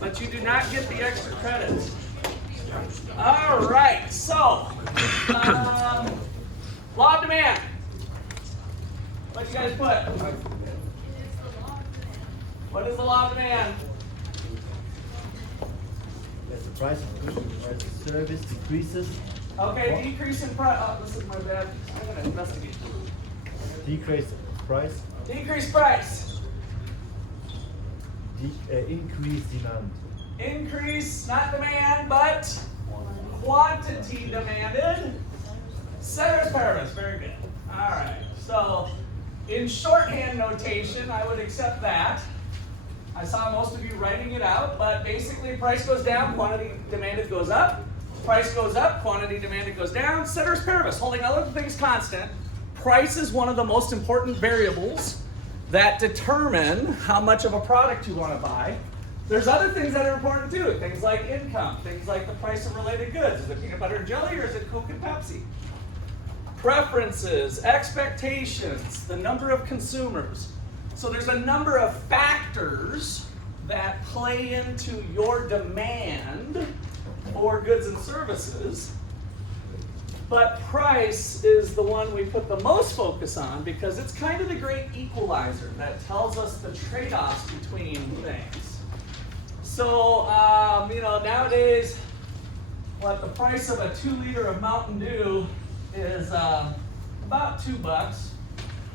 but you do not get the extra credits. All right, so law of demand. What you guys put? What is the law of demand? As the price of goods or the service decreases. Okay, decrease in price. Oh, this is my bad. I'm going to investigate. Decrease price. Decrease price. Increase demand. Increase, not demand, but quantity demanded. Ceteris paribus, very good. All right, so in shorthand notation, I would accept that. I saw most of you writing it out, but basically price goes down, quantity demanded goes up. Price goes up, quantity demanded goes down. Ceteris paribus, holding other things constant. Price is one of the most important variables that determine how much of a product you want to buy. There's other things that are important too, things like income, things like the price of related goods. Is it peanut butter and jelly or is it Coke and Pepsi? Preferences, expectations, the number of consumers. So there's a number of factors that play into your demand for goods and services. But price is the one we put the most focus on because it's kind of the great equalizer that tells us the trade-offs between things. So, nowadays, the price of a 2-liter of Mountain Dew is about $2,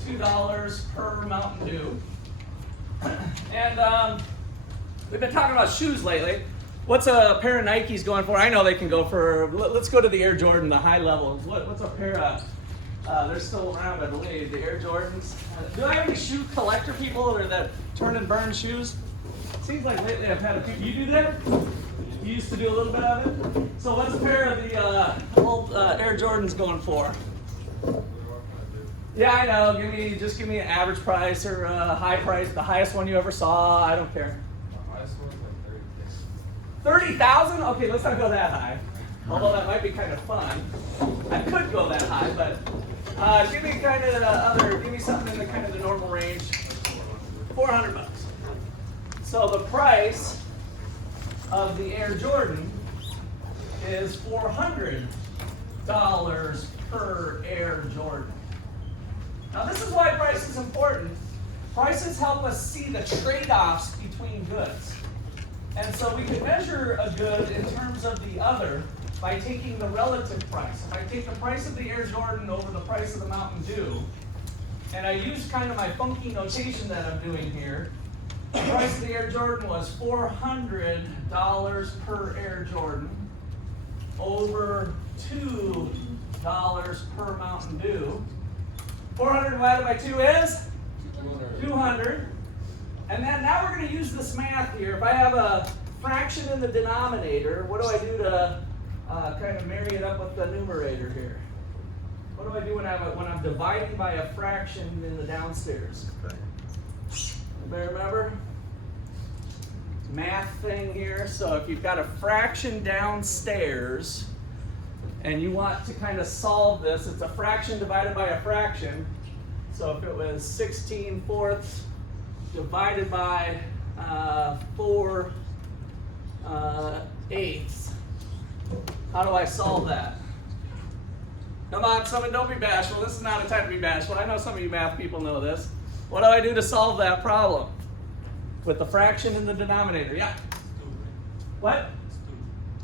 $2 per Mountain Dew. And we've been talking about shoes lately. What's a pair of Nikes going for? I know they can go for, let's go to the Air Jordan, the high level. What's a pair of, they're still around, I believe, the Air Jordans. Do I have any shoe collector people that turn and burn shoes? Seems like lately I've had a few. You do that? You used to do a little bit of it? So what's a pair of the old Air Jordans going for? Yeah, I know. Just give me an average price or a high price, the highest one you ever saw. I don't care. 30,000? Okay, let's not go that high. Although that might be kind of fun. I could go that high, but give me kind of give me something in the kind of the normal range. $400. So the price of the Air Jordan is $400 per Air Jordan. Now this is why price is important. Prices help us see the trade-offs between goods. And so we can measure a good in terms of the other by taking the relative price. If I take the price of the Air Jordan over the price of the Mountain Dew, and I use kind of my funky notation that I'm doing here, the price of the Air Jordan was $400 per Air Jordan over $2 per Mountain Dew. 400 divided by 2 is? 200. And then now we're going to use this math here. If I have a fraction in the denominator, what do I do to kind of marry it up with the numerator here? What do I do when I'm dividing by a fraction in the downstairs? Anybody remember? Math thing here. So if you've got a fraction downstairs and you want to kind of solve this, it's a fraction divided by a fraction. So if it was 16/4 divided by 4/8, how do I solve that? Come on, someone, don't be bashful. This is not a time to be bashful. I know some of you math people know this. What do I do to solve that problem? With the fraction in the denominator, yeah. What?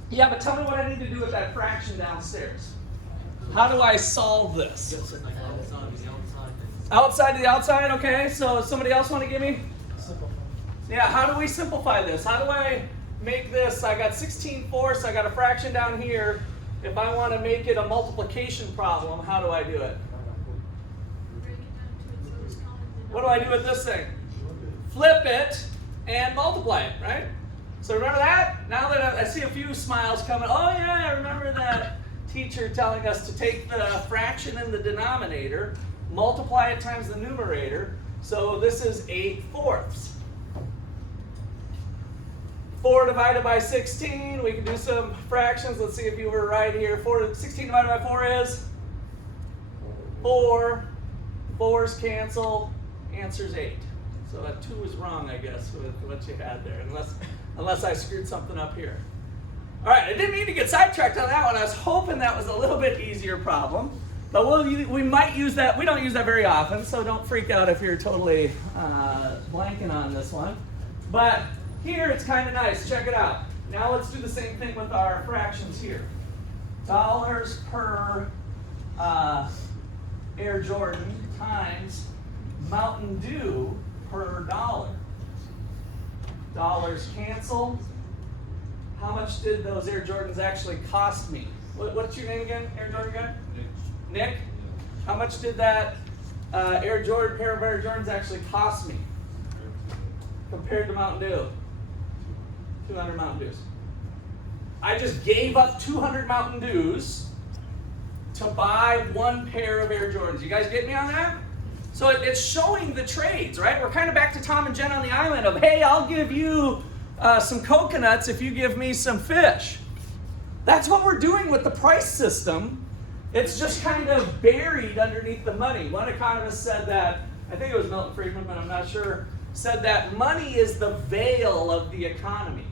Yeah, but tell me what I need to do with that fraction downstairs. How do I solve this? Outside to the outside, okay. So somebody else want to give me? Yeah, how do we simplify this? How do I make this, I got 16/4, I got a fraction down here. If I want to make it a multiplication problem, how do I do it? What do I do with this thing? Flip it and multiply it, right? So remember that? Now that I see a few smiles coming, oh yeah, I remember that teacher telling us to take the fraction in the denominator, multiply it times the numerator. So this is 8/4. 4 divided by 16, we can do some fractions. Let's see if you were right here. 16 divided by 4 is 4. 4's cancel, answer's 8. So that 2 is wrong, I guess, with what you had there. unless I screwed something up here. All right, I didn't mean to get sidetracked on that one. I was hoping that was a little bit easier problem, but we might use that. We don't use that very often, so don't freak out if you're totally blanking on this one. But here it's kind of nice. Check it out. Now let's do the same thing with our fractions here. Dollars per Air Jordan times Mountain Dew per dollar. Dollars cancel. How much did those Air Jordans actually cost me? What's your name again, Air Jordan guy? Nick? How much did that pair of Air Jordans actually cost me compared to Mountain Dew? 200 Mountain Dews. I just gave up 200 Mountain Dews to buy one pair of Air Jordans. You guys get me on that? So it's showing the trades, right? We're kind of back to Tom and Jen on the island of, hey, I'll give you some coconuts if you give me some fish. That's what we're doing with the price system. It's just kind of buried underneath the money. One economist said that, I think it was Milton Friedman, but I'm not sure, said that money is the veil of the economy.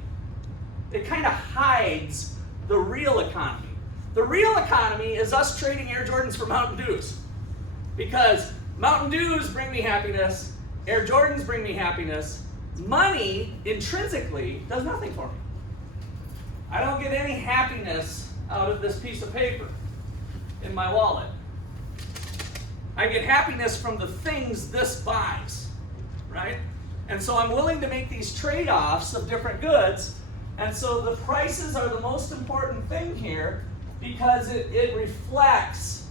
It kind of hides the real economy. The real economy is us trading Air Jordans for Mountain Dews. Because Mountain Dews bring me happiness, Air Jordans bring me happiness. Money, intrinsically, does nothing for me. I don't get any happiness out of this piece of paper in my wallet. I get happiness from the things this buys, right? And so I'm willing to make these trade-offs of different goods. And so the prices are the most important thing here because it reflects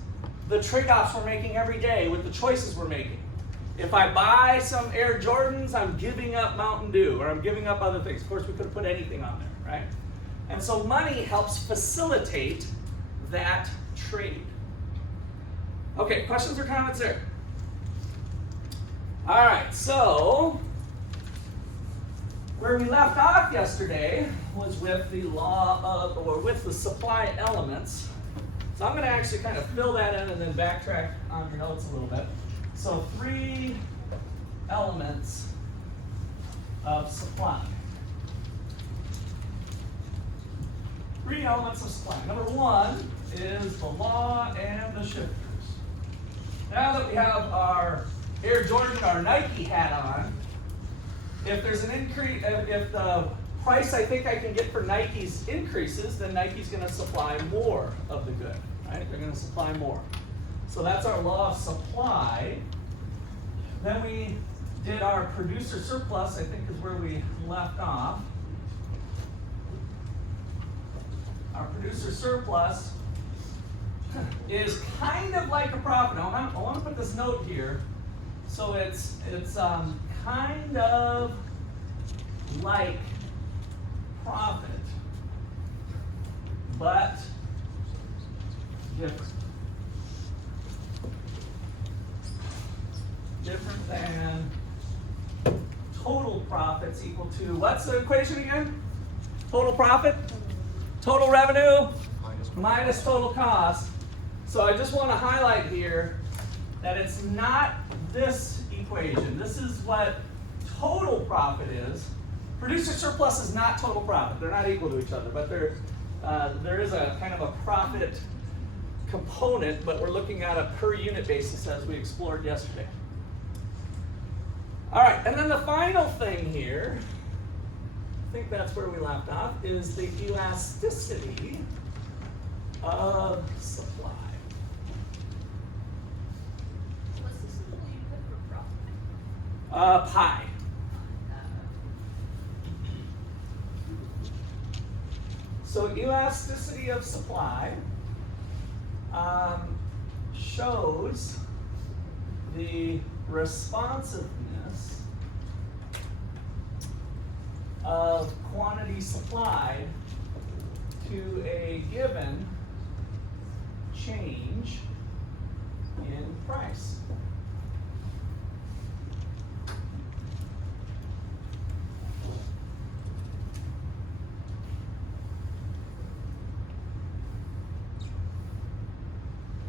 the trade-offs we're making every day with the choices we're making. If I buy some Air Jordans, I'm giving up Mountain Dew, or I'm giving up other things. Of course, we could have put anything on there, right? And so money helps facilitate that trade. Okay, questions or comments there? All right, so where we left off yesterday was with the law of, or with the supply elements. So I'm going to actually kind of fill that in and then backtrack on your notes a little bit. So 3 elements of supply. 3 elements of supply. Number 1 is the law and the shifters. Now that we have our Air Jordan, our Nike hat on, if there's an increase, if the price I think I can get for Nike's increases, then Nike's going to supply more of the good, right? They're going to supply more. So that's our law of supply. Then we did our producer surplus, I think is where we left off. Our producer surplus is kind of like a profit. Now, I want to put this note here. So it's kind of like profit, but different. Different than total profits equal to, what's the equation again? Total profit, total revenue, minus total cost. So I just want to highlight here that it's not this equation. This is what total profit is. Producer surplus is not total profit. They're not equal to each other, but there is a kind of a profit component, but we're looking at a per unit basis as we explored yesterday. All right, and then the final thing here, I think that's where we left off, is the elasticity of supply. What's the symbol you put for profit? Pi. So elasticity of supply shows the responsiveness of quantity supplied to a given change in price.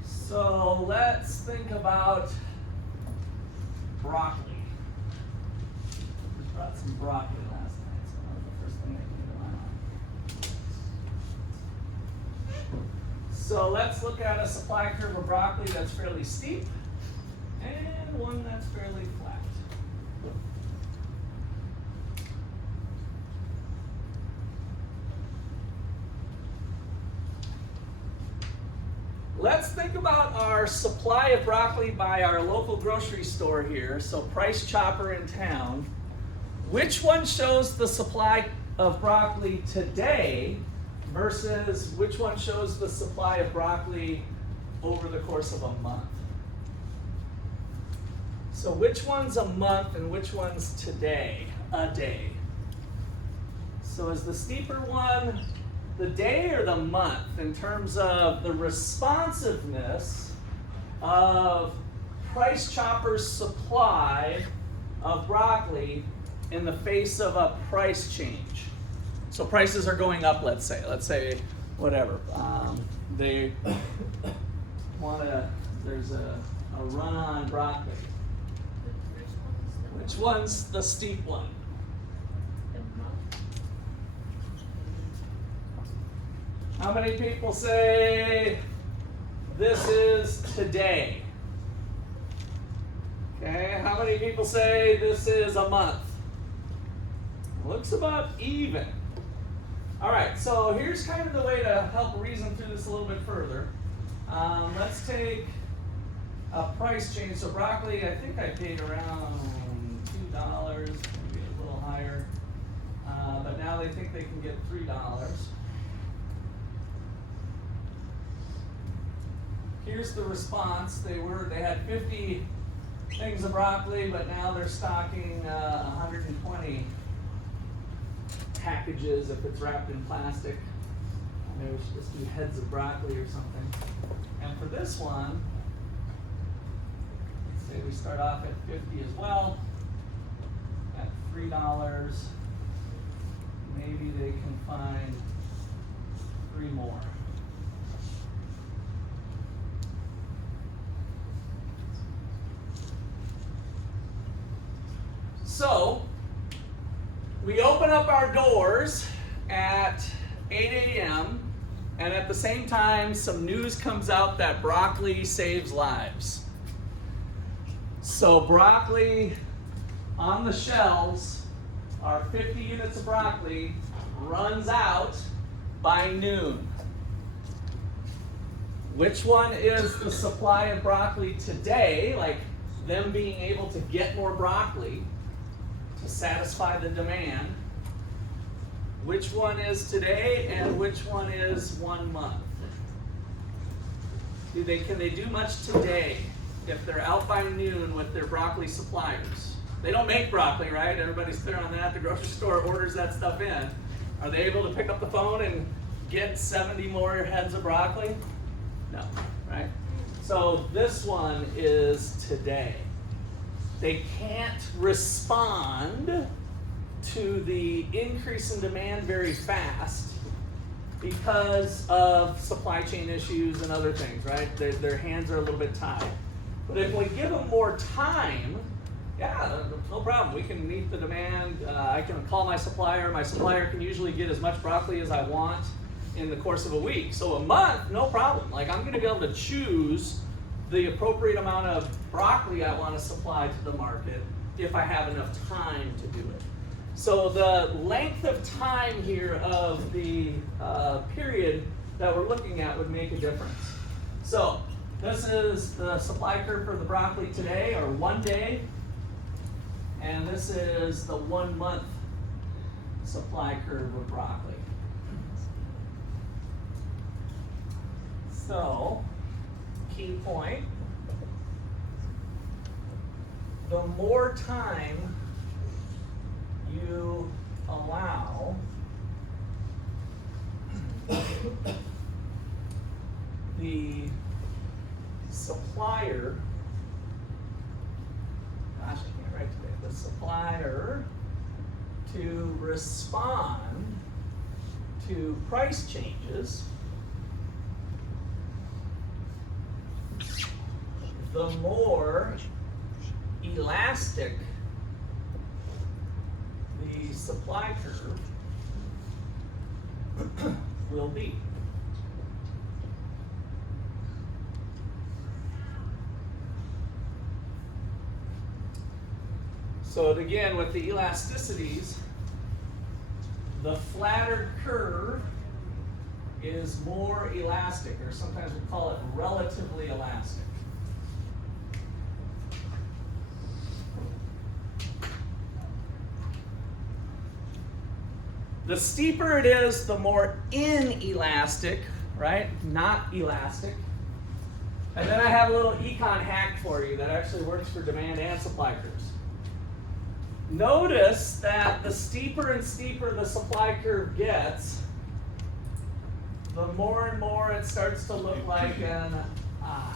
So let's think about broccoli. We brought some broccoli last night, so that was the first thing that So let's look at a supply curve of broccoli that's fairly steep and one that's fairly flat. Let's think about our supply of broccoli by our local grocery store here, so Price Chopper in town. Which one shows the supply of broccoli today versus which one shows the supply of broccoli over the course of a month? So which one's a month and which one's today, a day? So is the steeper one the day or the month in terms of the responsiveness of Price Chopper's supply of broccoli in the face of a price change? So prices are going up, let's say whatever. They want to, there's a run on broccoli. Which one's the steep one? How many people say this is today? Okay, how many people say this is a month? Looks about even. All right, so here's kind of the way to help reason through this a little bit further. Let's take a price change. So broccoli, I think I paid around $2, maybe a little higher. But now they think they can get $3. Here's the response. They had 50 things of broccoli, but now they're stocking 120 packages if it's wrapped in plastic. Maybe we should just do heads of broccoli or something. And for this one, let's say we start off at 50 as well, at $3. Maybe they can find 3 more. So, we open up our doors at 8 a.m. and at the same time some news comes out that broccoli saves lives. So broccoli on the shelves, our 50 units of broccoli runs out by noon. Which one is the supply of broccoli today, like them being able to get more broccoli to satisfy the demand? Which one is today and which one is 1 month? Can they do much today if they're out by noon with their broccoli suppliers? They don't make broccoli, right? Everybody's clear on that. The grocery store orders that stuff in. Are they able to pick up the phone and get 70 more heads of broccoli? No, right? So this one is today. They can't respond to the increase in demand very fast because of supply chain issues and other things, right? Their hands are a little bit tied. But if we give them more time, yeah, no problem. We can meet the demand. I can call my supplier. My supplier can usually get as much broccoli as I want in the course of a week. So a month, no problem. Like, I'm going to be able to choose the appropriate amount of broccoli I want to supply to the market if I have enough time to do it. So the length of time here of the period that we're looking at would make a difference. So this is the supply curve for the broccoli today, or 1 day, and this is the 1 month supply curve of broccoli. So, key point, the more time you allow the supplier, gosh, I can't write today, the supplier to respond to price changes, the more elastic the supply curve will be. So again, with the elasticities, the flatter curve is more elastic, or sometimes we call it relatively elastic. The steeper it is, the more inelastic, right? Not elastic. And then I have a little econ hack for you that actually works for demand and supply curves. Notice that the steeper and steeper the supply curve gets, the more and more it starts to look like an I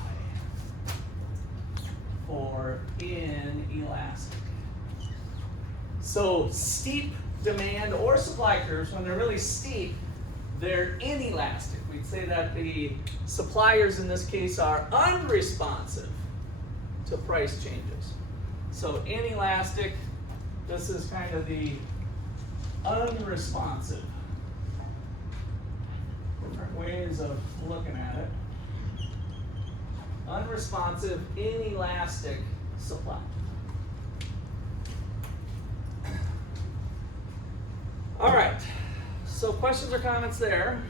for inelastic. So steep demand or supply curves, when they're really steep, they're inelastic. We'd say that the suppliers in this case are unresponsive to price changes. So inelastic, this is kind of the unresponsive. Different ways of looking at it. Unresponsive, inelastic supply. All right, so questions or comments there?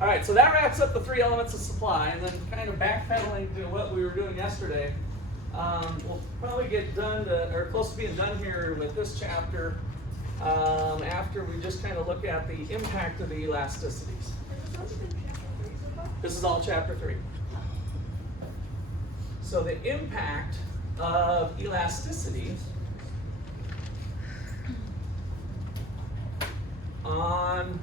All right, so that wraps up the three elements of supply, and then kind of backpedaling to what we were doing yesterday. We'll probably get done to, or close to being done here with this chapter after we just kind of look at the impact of the elasticities. This is all chapter 3. So the impact of elasticities on,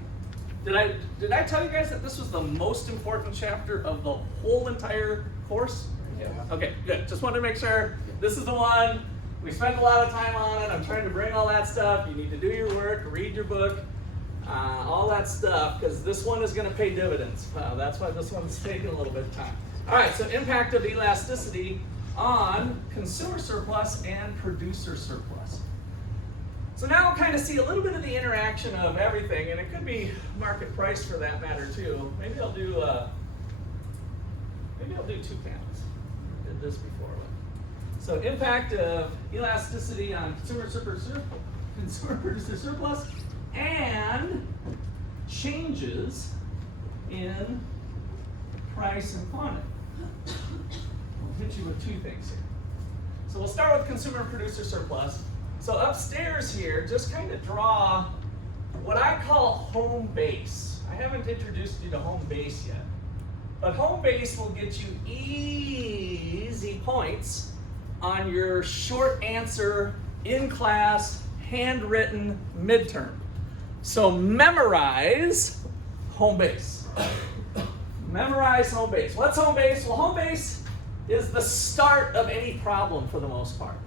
did I tell you guys that this was the most important chapter of the whole entire course? Yeah. Okay, good. Just wanted to make sure. This is the one. We spent a lot of time on it. I'm trying to bring all that stuff. You need to do your work, read your book, all that stuff, because this one is going to pay dividends. That's why this one's taking a little bit of time. All right, so impact of elasticity on consumer surplus and producer surplus. So now we'll kind of see a little bit of the interaction of everything, and it could be market price for that matter too. Maybe I'll do 2 panels. I did this before. So impact of elasticity on consumer producer surplus and changes in price and quantity. We'll hit you with 2 things here. So we'll start with consumer producer surplus. So upstairs here, just kind of draw what I call home base. I haven't introduced you to home base yet. But home base will get you easy points on your short answer in-class handwritten midterm. So memorize home base. Memorize home base. What's home base? Well, home base is the start of any problem for the most part.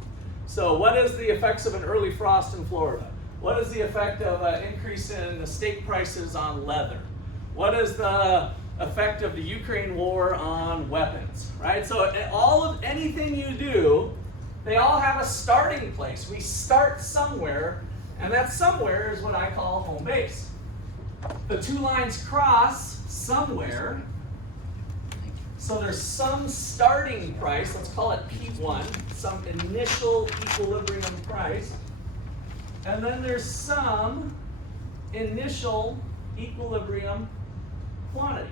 So what is the effects of an early frost in Florida? What is the effect of an increase in the steak prices on leather? What is the effect of the Ukraine war on weapons, right? So anything you do, they all have a starting place. We start somewhere, and that somewhere is what I call home base. The 2 lines cross somewhere, so there's some starting price, let's call it P1, some initial equilibrium price, and then there's some initial equilibrium quantity.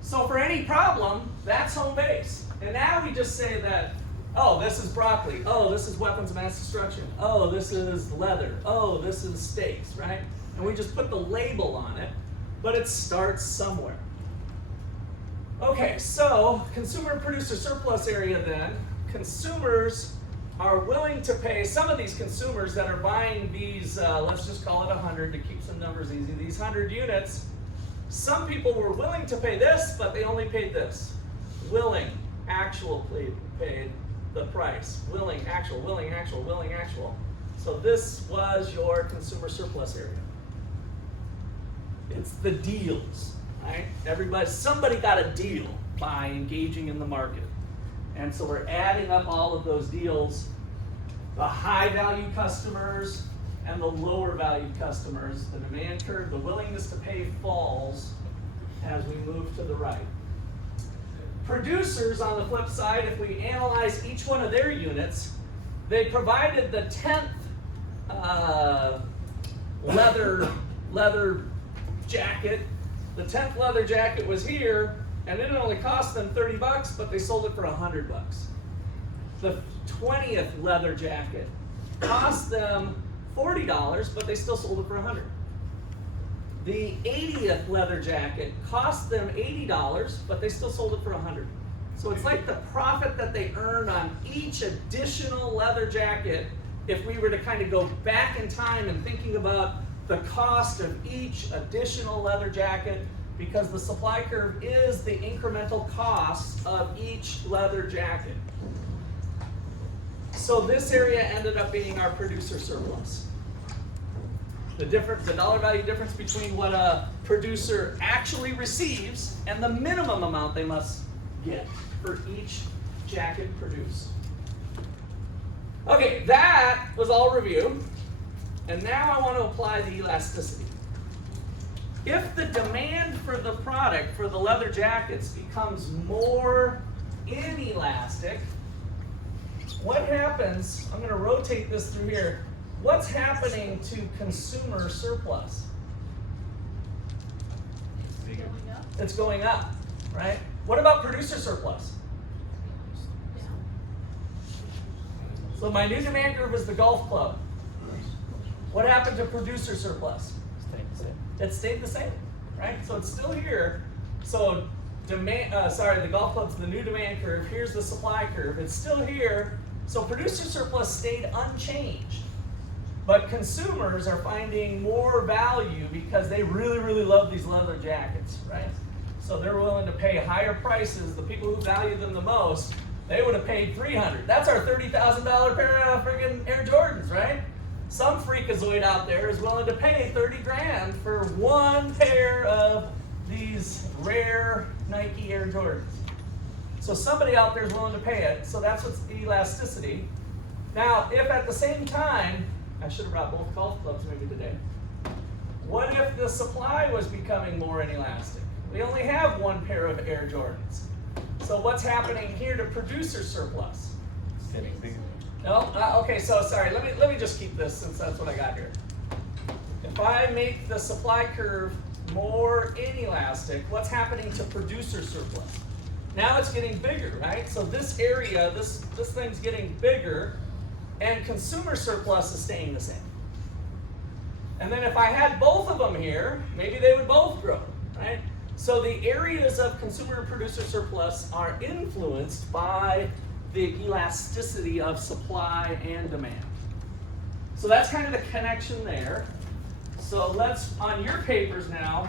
So for any problem, that's home base. And now we just say that, oh, this is broccoli. Oh, this is weapons of mass destruction. Oh, this is leather. Oh, this is steaks, right? And we just put the label on it, but it starts somewhere. Okay, so consumer producer surplus area then, consumers are willing to pay, some of these consumers that are buying these, let's just call it 100 to keep some numbers easy, these 100 units, some people were willing to pay this, but they only paid this. Willing, actual paid the price. Willing, actual, willing, actual, willing, actual. So this was your consumer surplus area. It's the deals, right? Somebody got a deal by engaging in the market. And so we're adding up all of those deals, the high value customers and the lower value customers. The demand curve, the willingness to pay falls as we move to the right. Producers, on the flip side, if we analyze each one of their units, they provided the 10th leather jacket. The 10th leather jacket was here, and it only cost them 30 bucks, but they sold it for 100 bucks. The 20th leather jacket cost them $40, but they still sold it for 100. The 80th leather jacket cost them $80, but they still sold it for 100. So it's like the profit that they earned on each additional leather jacket, if we were to kind of go back in time and thinking about the cost of each additional leather jacket, because the supply curve is the incremental cost of each leather jacket. So this area ended up being our producer surplus. The dollar value difference between what a producer actually receives and the minimum amount they must get for each jacket produced. Okay, that was all review. And now I want to apply the elasticity. If the demand for the product, for the leather jackets, becomes more inelastic, what happens? I'm going to rotate this through here. What's happening to consumer surplus? Going up, It's going up, right? What about producer surplus? down. So my new demand curve is the golf club. What happened to producer surplus? Staying the same. It stayed the same, right? So it's still here. So the golf club's the new demand curve. Here's the supply curve. It's still here. So producer surplus stayed unchanged. But consumers are finding more value because they really, really love these leather jackets, right? So they're willing to pay higher prices. The people who value them the most, they would have paid $300. That's our $30,000 pair of friggin' Air Jordans, right? Some freakazoid out there is willing to pay 30 grand for one pair of these rare Nike Air Jordans. So somebody out there is willing to pay it. So that's what's the elasticity. Now, if at the same time, I should have brought both golf clubs maybe today. What if the supply was becoming more inelastic? We only have one pair of Air Jordans. So what's happening here to producer surplus? Getting bigger. No? Okay, so sorry, let me just keep this since that's what I got here. If I make the supply curve more inelastic, what's happening to producer surplus? Now it's getting bigger, right? So this area, this thing's getting bigger, and consumer surplus is staying the same. And then if I had both of them here, maybe they would both grow, right? So the areas of consumer and producer surplus are influenced by the elasticity of supply and demand. So that's kind of the connection there. So let's, on your papers now,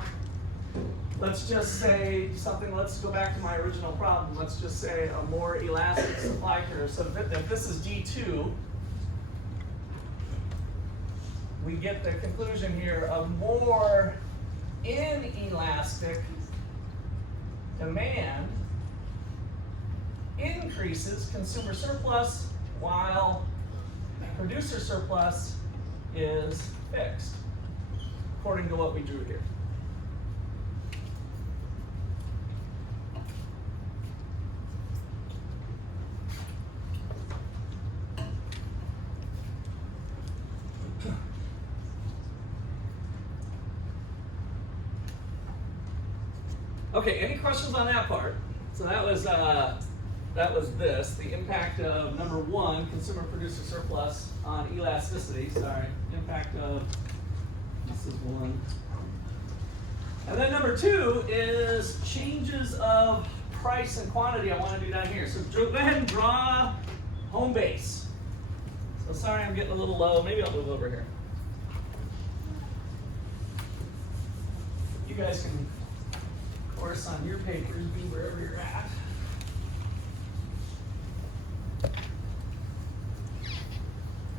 let's just say something, let's go back to my original problem. Let's just say a more elastic supply curve. So if this is D2, we get the conclusion here of more inelastic demand increases consumer surplus while producer surplus is fixed, according to what we drew here. Okay, any questions on that part? So that was this, the impact of number one, consumer producer surplus on elasticity, sorry, impact of, this is one. And then number two is changes of price and quantity I want to do down here. So go ahead and draw home base. So sorry, I'm getting a little low, maybe I'll move over here. You guys can, of course, on your papers, be wherever you're at.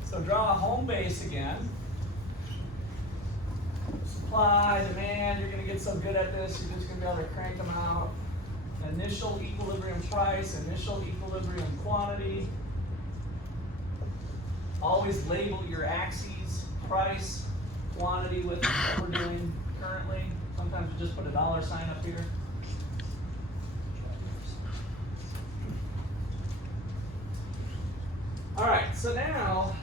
So draw a home base again. Supply, demand, you're going to get so good at this, you're just going to be able to crank them out. Initial equilibrium price, initial equilibrium quantity. Always label your axes, price, quantity with what we're doing currently. Sometimes you just put a dollar sign up here. So now,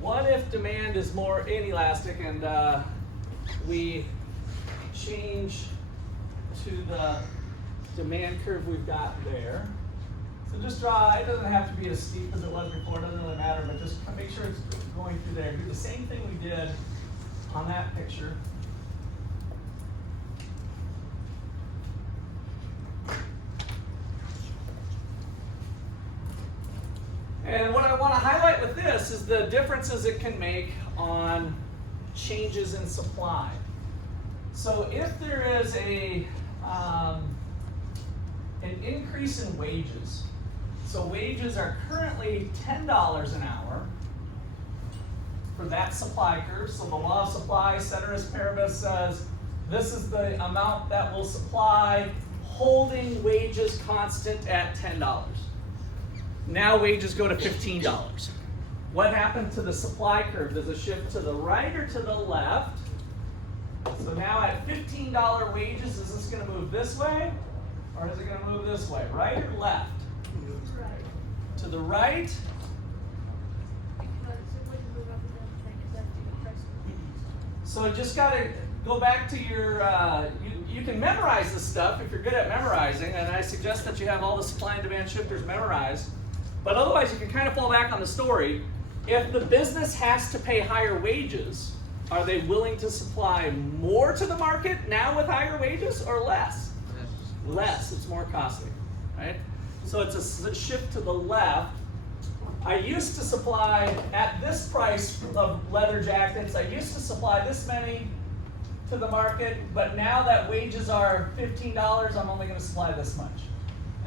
what if demand is more inelastic and we change to the demand curve we've got there? So just draw, it doesn't have to be as steep as it was before, it doesn't really matter, but just make sure it's going through there. Do the same thing we did on that picture. And what I want to highlight with this is the differences it can make on changes in supply. So if there is an increase in wages, so wages are currently $10 an hour for that supply curve. So the law of supply, ceteris paribus, says this is the amount that will supply, holding wages constant at $10. Now wages go to $15. What happened to the supply curve? Does it shift to the right or to the left? So now at $15 wages, is this going to move this way? Or is it going to move this way? Right or left? Right. To the right? Because it wouldn't move up and down the thing, it's after the price moves. So just got to go back to your, you can memorize this stuff if you're good at memorizing, and I suggest that you have all the supply and demand shifters memorized. But otherwise, you can kind of fall back on the story. If the business has to pay higher wages, are they willing to supply more to the market now with higher wages or less? Less. It's more costly, right? So it's a shift to the left. I used to supply, at this price of leather jackets, I used to supply this many to the market, but now that wages are $15, I'm only going to supply this much.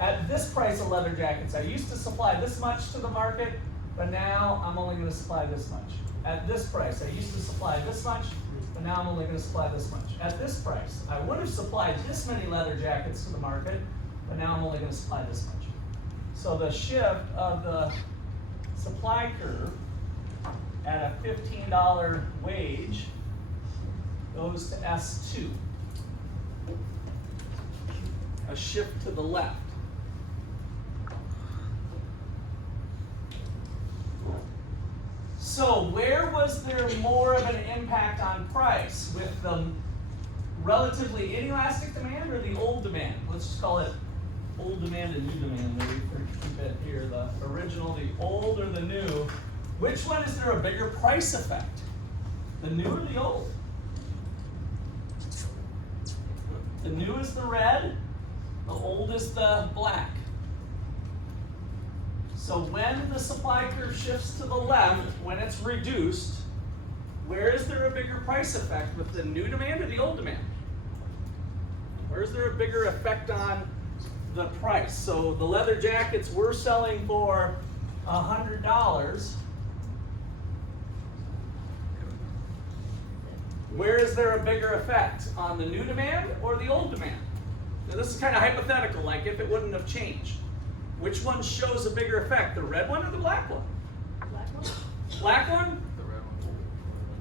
At this price of leather jackets, I used to supply this much to the market, but now I'm only going to supply this much. At this price, I used to supply this much, but now I'm only going to supply this much. At this price, I would have supplied this many leather jackets to the market, but now I'm only going to supply this much. So the shift of the supply curve at a $15 wage goes to S2. A shift to the left. So where was there more of an impact on price? With the relatively inelastic demand or the old demand? Let's just call it old demand and new demand. Maybe keep it here, the original, the old, or the new. Which one is there a bigger price effect? The new or the old? The new is the red, the old is the black. So when the supply curve shifts to the left, when it's reduced, where is there a bigger price effect, with the new demand or the old demand? Where is there a bigger effect on the price? So the leather jackets we're selling for $100. Where is there a bigger effect, on the new demand or the old demand? Now this is kind of hypothetical, like if it wouldn't have changed. Which one shows a bigger effect, the red one or the black one? Black one? Black one? The red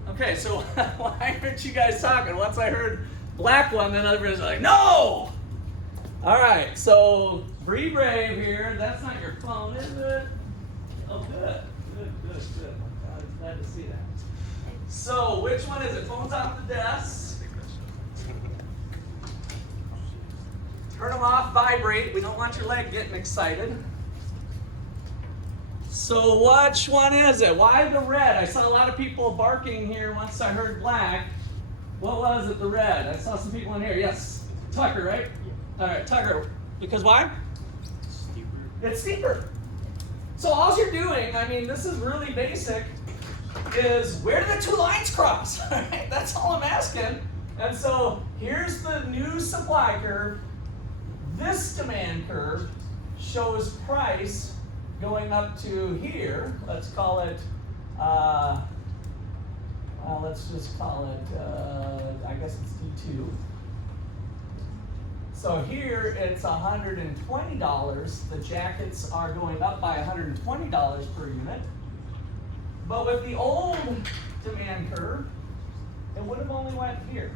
one. Okay, so why aren't you guys talking? Once I heard black one, then everybody's like, no! All right, so be brave here. That's not your phone, is it? Oh, good. Good. I'm glad to see that. So which one is it? Phone's off the desk. Turn them off, vibrate. We don't want your leg getting excited. So which one is it? Why the red? I saw a lot of people barking here once I heard black. What was it, the red? I saw some people in here. Yes, Tucker, right? All right, Tucker. Because why? Steeper. It's steeper. So all you're doing, I mean, this is really basic, is where do the two lines cross? All right, that's all I'm asking. And so here's the new supply curve. This demand curve shows price going up to here. Let's call it, let's just call it, I guess it's D2. So here it's $120. The jackets are going up by $120 per unit. But with the old demand curve, it would have only went here.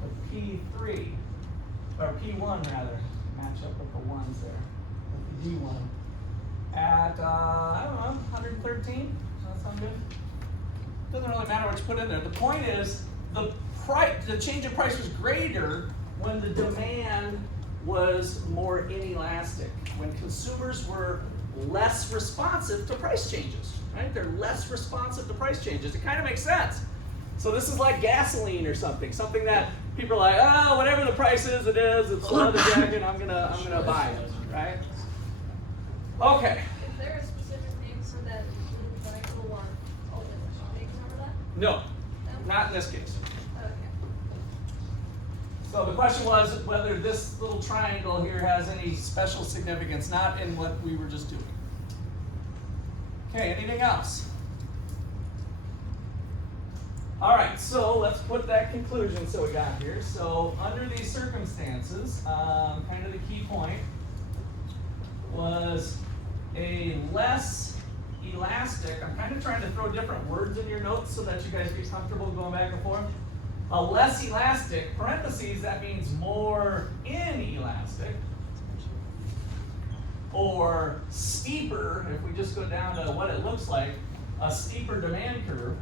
So P3. Or P1 rather, match up with the ones there, with the D1. at, I don't know, 113? Does that sound good? Doesn't really matter what you put in there. The point is, the change in price was greater when the demand was more inelastic, when consumers were less responsive to price changes, right? They're less responsive to price changes. It kind of makes sense. So this is like gasoline or something that people are like, oh, whatever the price is, it is. It's leather jacket. I'm gonna buy it, right? Okay. Is there a specific name for that triangle or they cover that? No, No? not in this case. Okay. So the question was whether this little triangle here has any special significance, not in what we were just doing. Okay, anything else? All right, so let's put that conclusion so we got here. So under these circumstances, kind of the key point was a less elastic, I'm kind of trying to throw different words in your notes so that you guys get comfortable going back and forth. A less elastic, parentheses, that means more inelastic, or steeper, if we just go down to what it looks like, a steeper demand curve.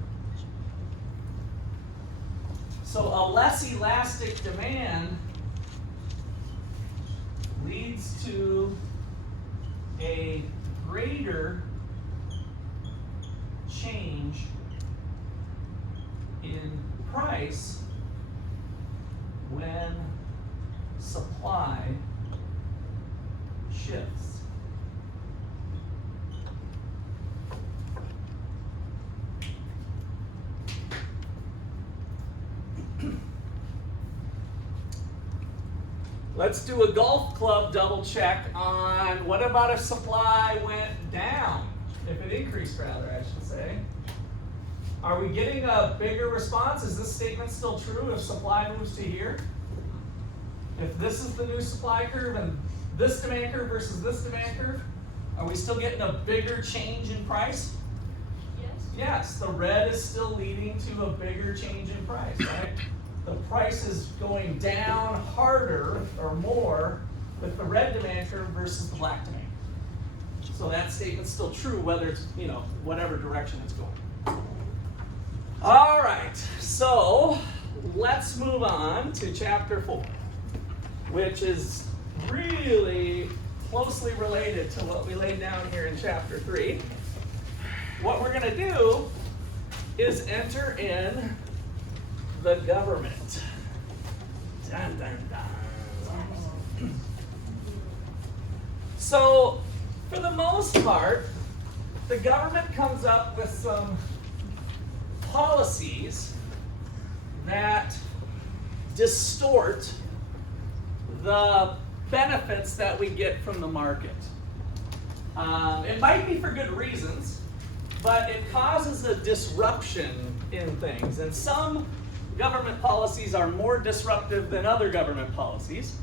So a less elastic demand leads to a greater change in price when supply shifts. Let's do a golf club double check on what about if supply went down? If it increased, rather, I should say. Are we getting a bigger response? Is this statement still true if supply moves to here? If this is the new supply curve and this demand curve versus this demand curve, are we still getting a bigger change in price? Yes? Yes, the red is still leading to a bigger change in price, right? The price is going down harder or more with the red demand curve versus the black demand. So that statement's still true whether it's, whatever direction it's going. All right, so let's move on to chapter 4, which is really closely related to what we laid down here in chapter 3. What we're gonna do is enter in the government. Dun, dun, dun. So, for the most part, the government comes up with some policies that distort the benefits that we get from the market. It might be for good reasons, but it causes a disruption in things. And some government policies are more disruptive than other government policies.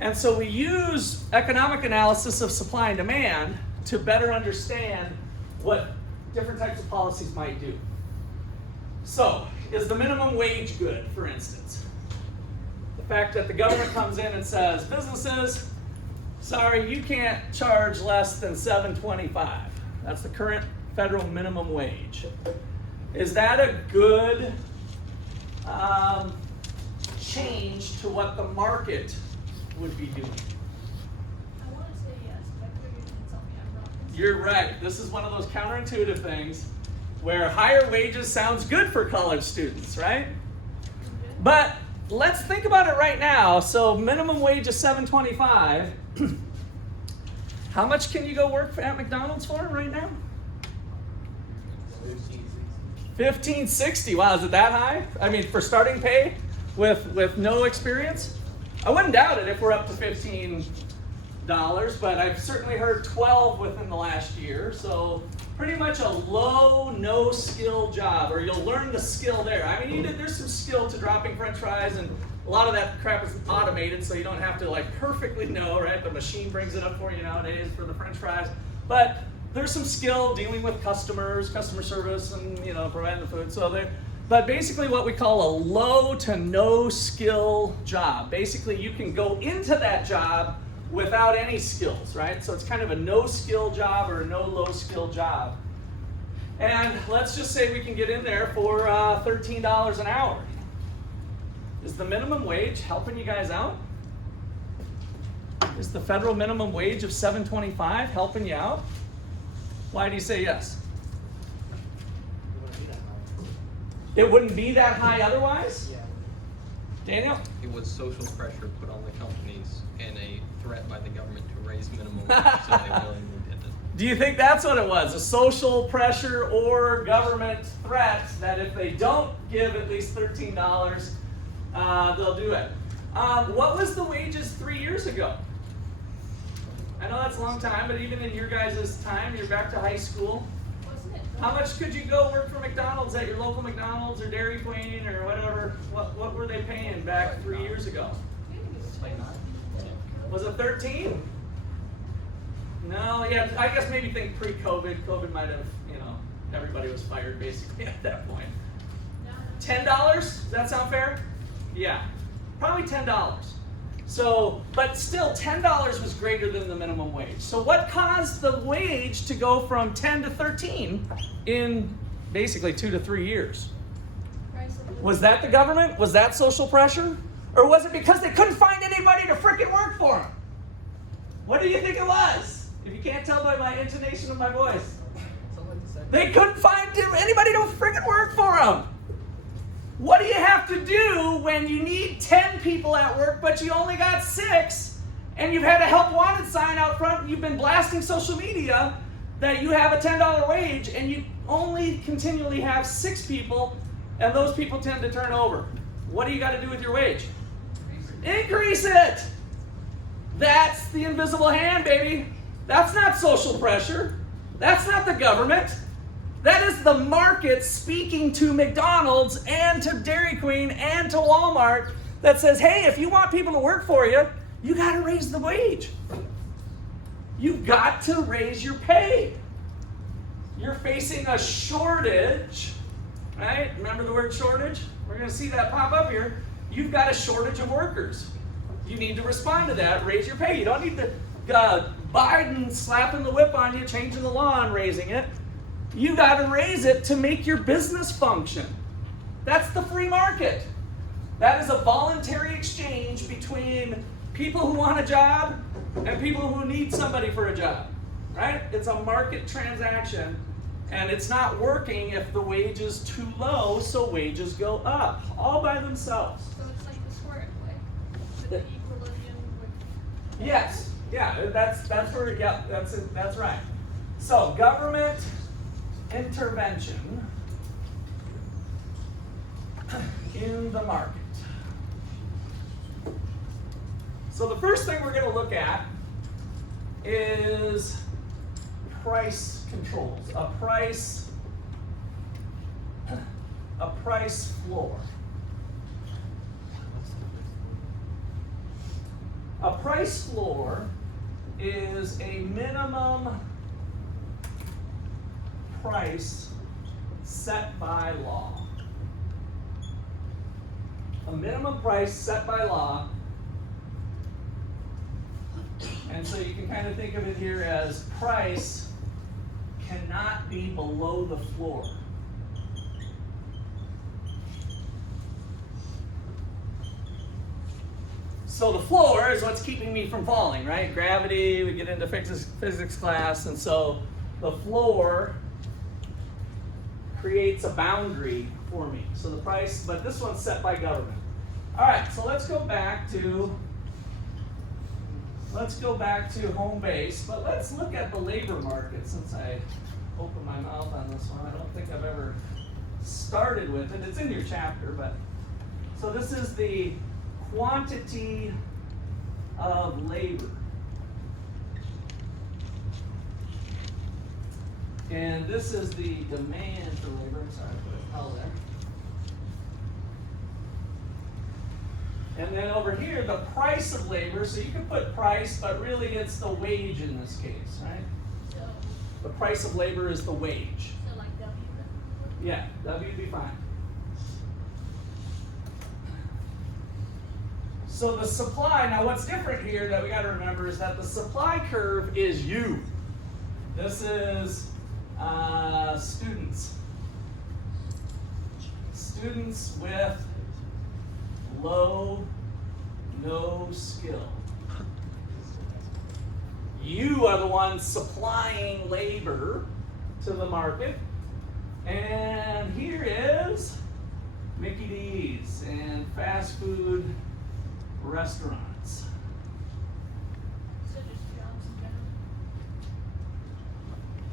And so we use economic analysis of supply and demand to better understand what different types of policies might do. So, is the minimum wage good, for instance? The fact that the government comes in and says, businesses, sorry, you can't charge less than $7.25. That's the current federal minimum wage. Is that a good change to what the market would be doing? I want to say yes, but I figured you'd tell me I'm wrong. You're right. This is one of those counterintuitive things where higher wages sounds good for college students, right? But let's think about it right now. So minimum wage is $7.25. How much can you go work at McDonald's for right now? $15.60. Wow, is it that high? I mean, for starting pay with no experience? I wouldn't doubt it if we're up to $15, but I've certainly heard 12 within the last year. So pretty much a low, no skill job, or you'll learn the skill there. I mean, there's some skill to dropping French fries, and a lot of that crap is automated, so you don't have to perfectly know, right? The machine brings it up for you nowadays for the French fries. But there's some skill dealing with customers, customer service, and providing the food. But basically what we call a low to no skill job. Basically you can go into that job without any skills, right? So it's kind of a no-skill job or a no low-skill job. And let's just say we can get in there for $13 an hour. Is the minimum wage helping you guys out? Is the federal minimum wage of $7.25 helping you out? Why do you say yes? It wouldn't be that high otherwise? Yeah. Daniel? It was social pressure put on the companies and a threat by the government to raise minimum wage, so they willingly did it. Do you think that's what it was? A social pressure or government threat that if they don't give at least $13, they'll do it. What was the wages 3 years ago? I know that's a long time, but even in your guys' time, you're back to high school. Wasn't it? How much could you go work for McDonald's at your local McDonald's or Dairy Queen or whatever? What were they paying back 3 years ago? Was it 13? No, yeah, I guess maybe think pre-COVID. COVID might have, everybody was fired basically at that point. $10? Does that sound fair? Yeah, probably $10. So, but still, $10 was greater than the minimum wage. So what caused the wage to go from 10 to 13 in basically 2 to 3 years? Was that the government? Was that social pressure? Or was it because they couldn't find anybody to frickin' work for them? What do you think it was? If you can't tell by my intonation of my voice. They couldn't find anybody to frickin' work for them. What do you have to do when you need 10 people at work, but you only got 6, and you've had a help wanted sign out front, and you've been blasting social media that you have a $10 wage, and you only continually have 6 people, and those people tend to turn over? What do you got to do with your wage? Increase it! That's the invisible hand, baby. That's not social pressure. That's not the government. That is the market speaking to McDonald's and to Dairy Queen and to Walmart that says, hey, if you want people to work for you, you got to raise the wage. You've got to raise your pay. You're facing a shortage, right? Remember the word shortage? We're going to see that pop up here. You've got a shortage of workers. You need to respond to that, raise your pay. You don't need Biden slapping the whip on you, changing the law and raising it. You got to raise it to make your business function. That's the free market. That is a voluntary exchange between people who want a job and people who need somebody for a job, right? It's a market transaction, and it's not working if the wage is too low, so wages go up, all by themselves. So it's like the square way, with the equilibrium. Yes, yeah, that's where, yeah, that's it, that's right. So government intervention in the market. So the first thing we're going to look at is price controls, a price floor. A price floor is a minimum price set by law. A minimum price set by law. And so you can kind of think of it here as price cannot be below the floor. So the floor is what's keeping me from falling, right? Gravity, we get into physics class, and so the floor creates a boundary for me. So the price, but this one's set by government. All right, so let's go back to home base, but let's look at the labor market since I opened my mouth on this one. I don't think I've ever started with it. It's in your chapter, but so this is the quantity of labor. And this is the demand for labor. I'm sorry, I put a L there. And then over here, the price of labor. So you can put price, but really it's the wage in this case, right? So, The price of labor is the wage. so like W. Yeah, W would be fine. So the supply, now what's different here that we got to remember is that the supply curve is U. This is students. Students with low, no skill. You are the ones supplying labor to the market. And here is Mickey D's and fast food restaurants. So just jobs in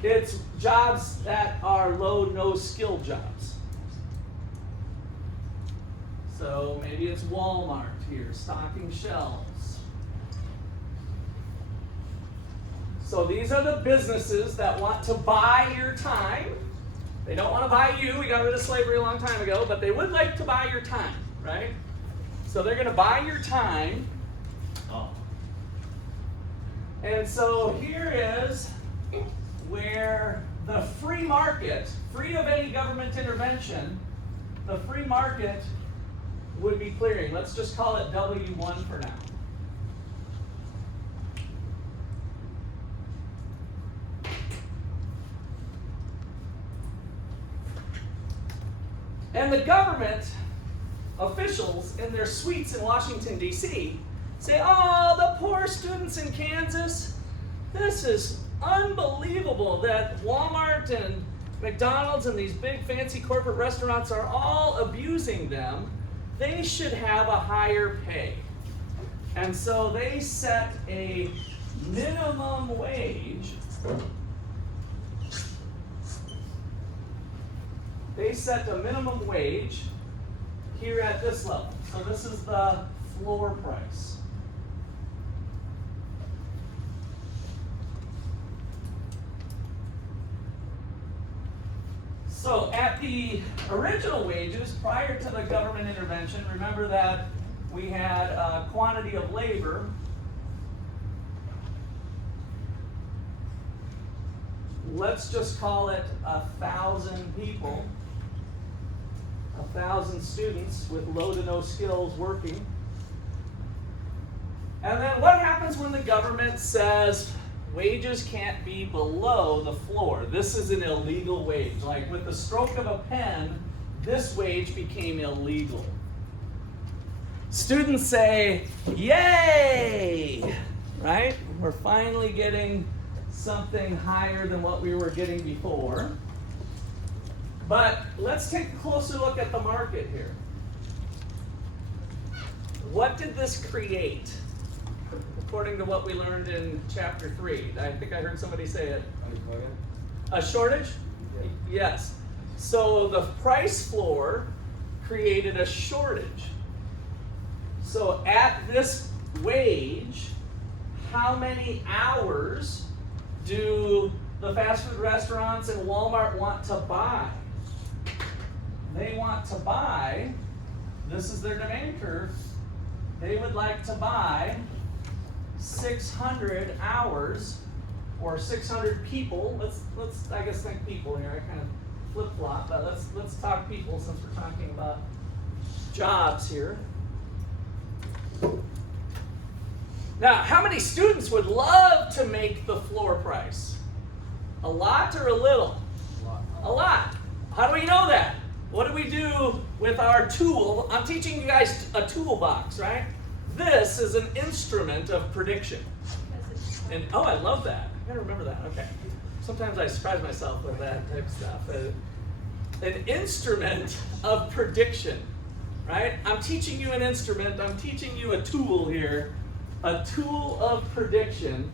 general. It's jobs that are low, no skill jobs. So maybe it's Walmart here, stocking shelves. So these are the businesses that want to buy your time. They don't want to buy you. We got rid of slavery a long time ago, but they would like to buy your time, right? So they're going to buy your time. Oh. And so here is where the free market, free of any government intervention, the free market would be clearing. Let's just call it W1 for now. And the government officials in their suites in Washington, D.C. say, oh, the poor students in Kansas, this is unbelievable that Walmart and McDonald's and these big fancy corporate restaurants are all abusing them. They should have a higher pay. And so they set a minimum wage. They set a minimum wage here at this level. So this is the floor price. So at the original wages, prior to the government intervention, remember that we had a quantity of labor. Let's just call it 1,000 people. 1,000 students with low to no skills working. And then what happens when the government says wages can't be below the floor? This is an illegal wage. Like with the stroke of a pen, this wage became illegal. Students say, yay! Right? We're finally getting something higher than what we were getting before. But let's take a closer look at the market here. What did this create? According to what we learned in chapter 3. I think I heard somebody say it. A shortage? Yes. So the price floor created a shortage. So at this wage, how many hours do the fast food restaurants and Walmart want to buy? They want to buy, this is their demand curve, they would like to buy 600 hours or 600 people. Let's I guess think people here. I kind of flip-flop, but let's talk people since we're talking about jobs here. Now, how many students would love to make the floor price? A lot or a little? A lot. How do we know that? What do we do with our tool? I'm teaching you guys a toolbox, right? This is an instrument of prediction. And oh, I love that. I gotta remember that. Okay. Sometimes I surprise myself with that type of stuff. An instrument of prediction, right? I'm teaching you an instrument. I'm teaching you a tool here. A tool of prediction.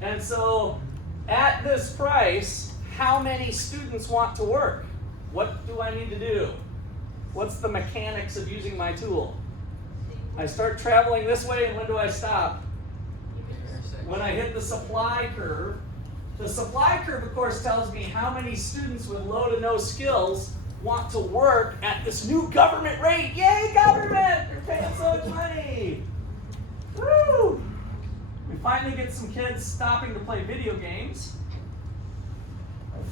And so at this price, how many students want to work? What do I need to do? What's the mechanics of using my tool? I start traveling this way, and when do I stop? When I hit the supply curve. The supply curve, of course, tells me how many students with low to no skills want to work at this new government rate. Yay, government! You're paying so much money. Woo! We finally get some kids stopping to play video games,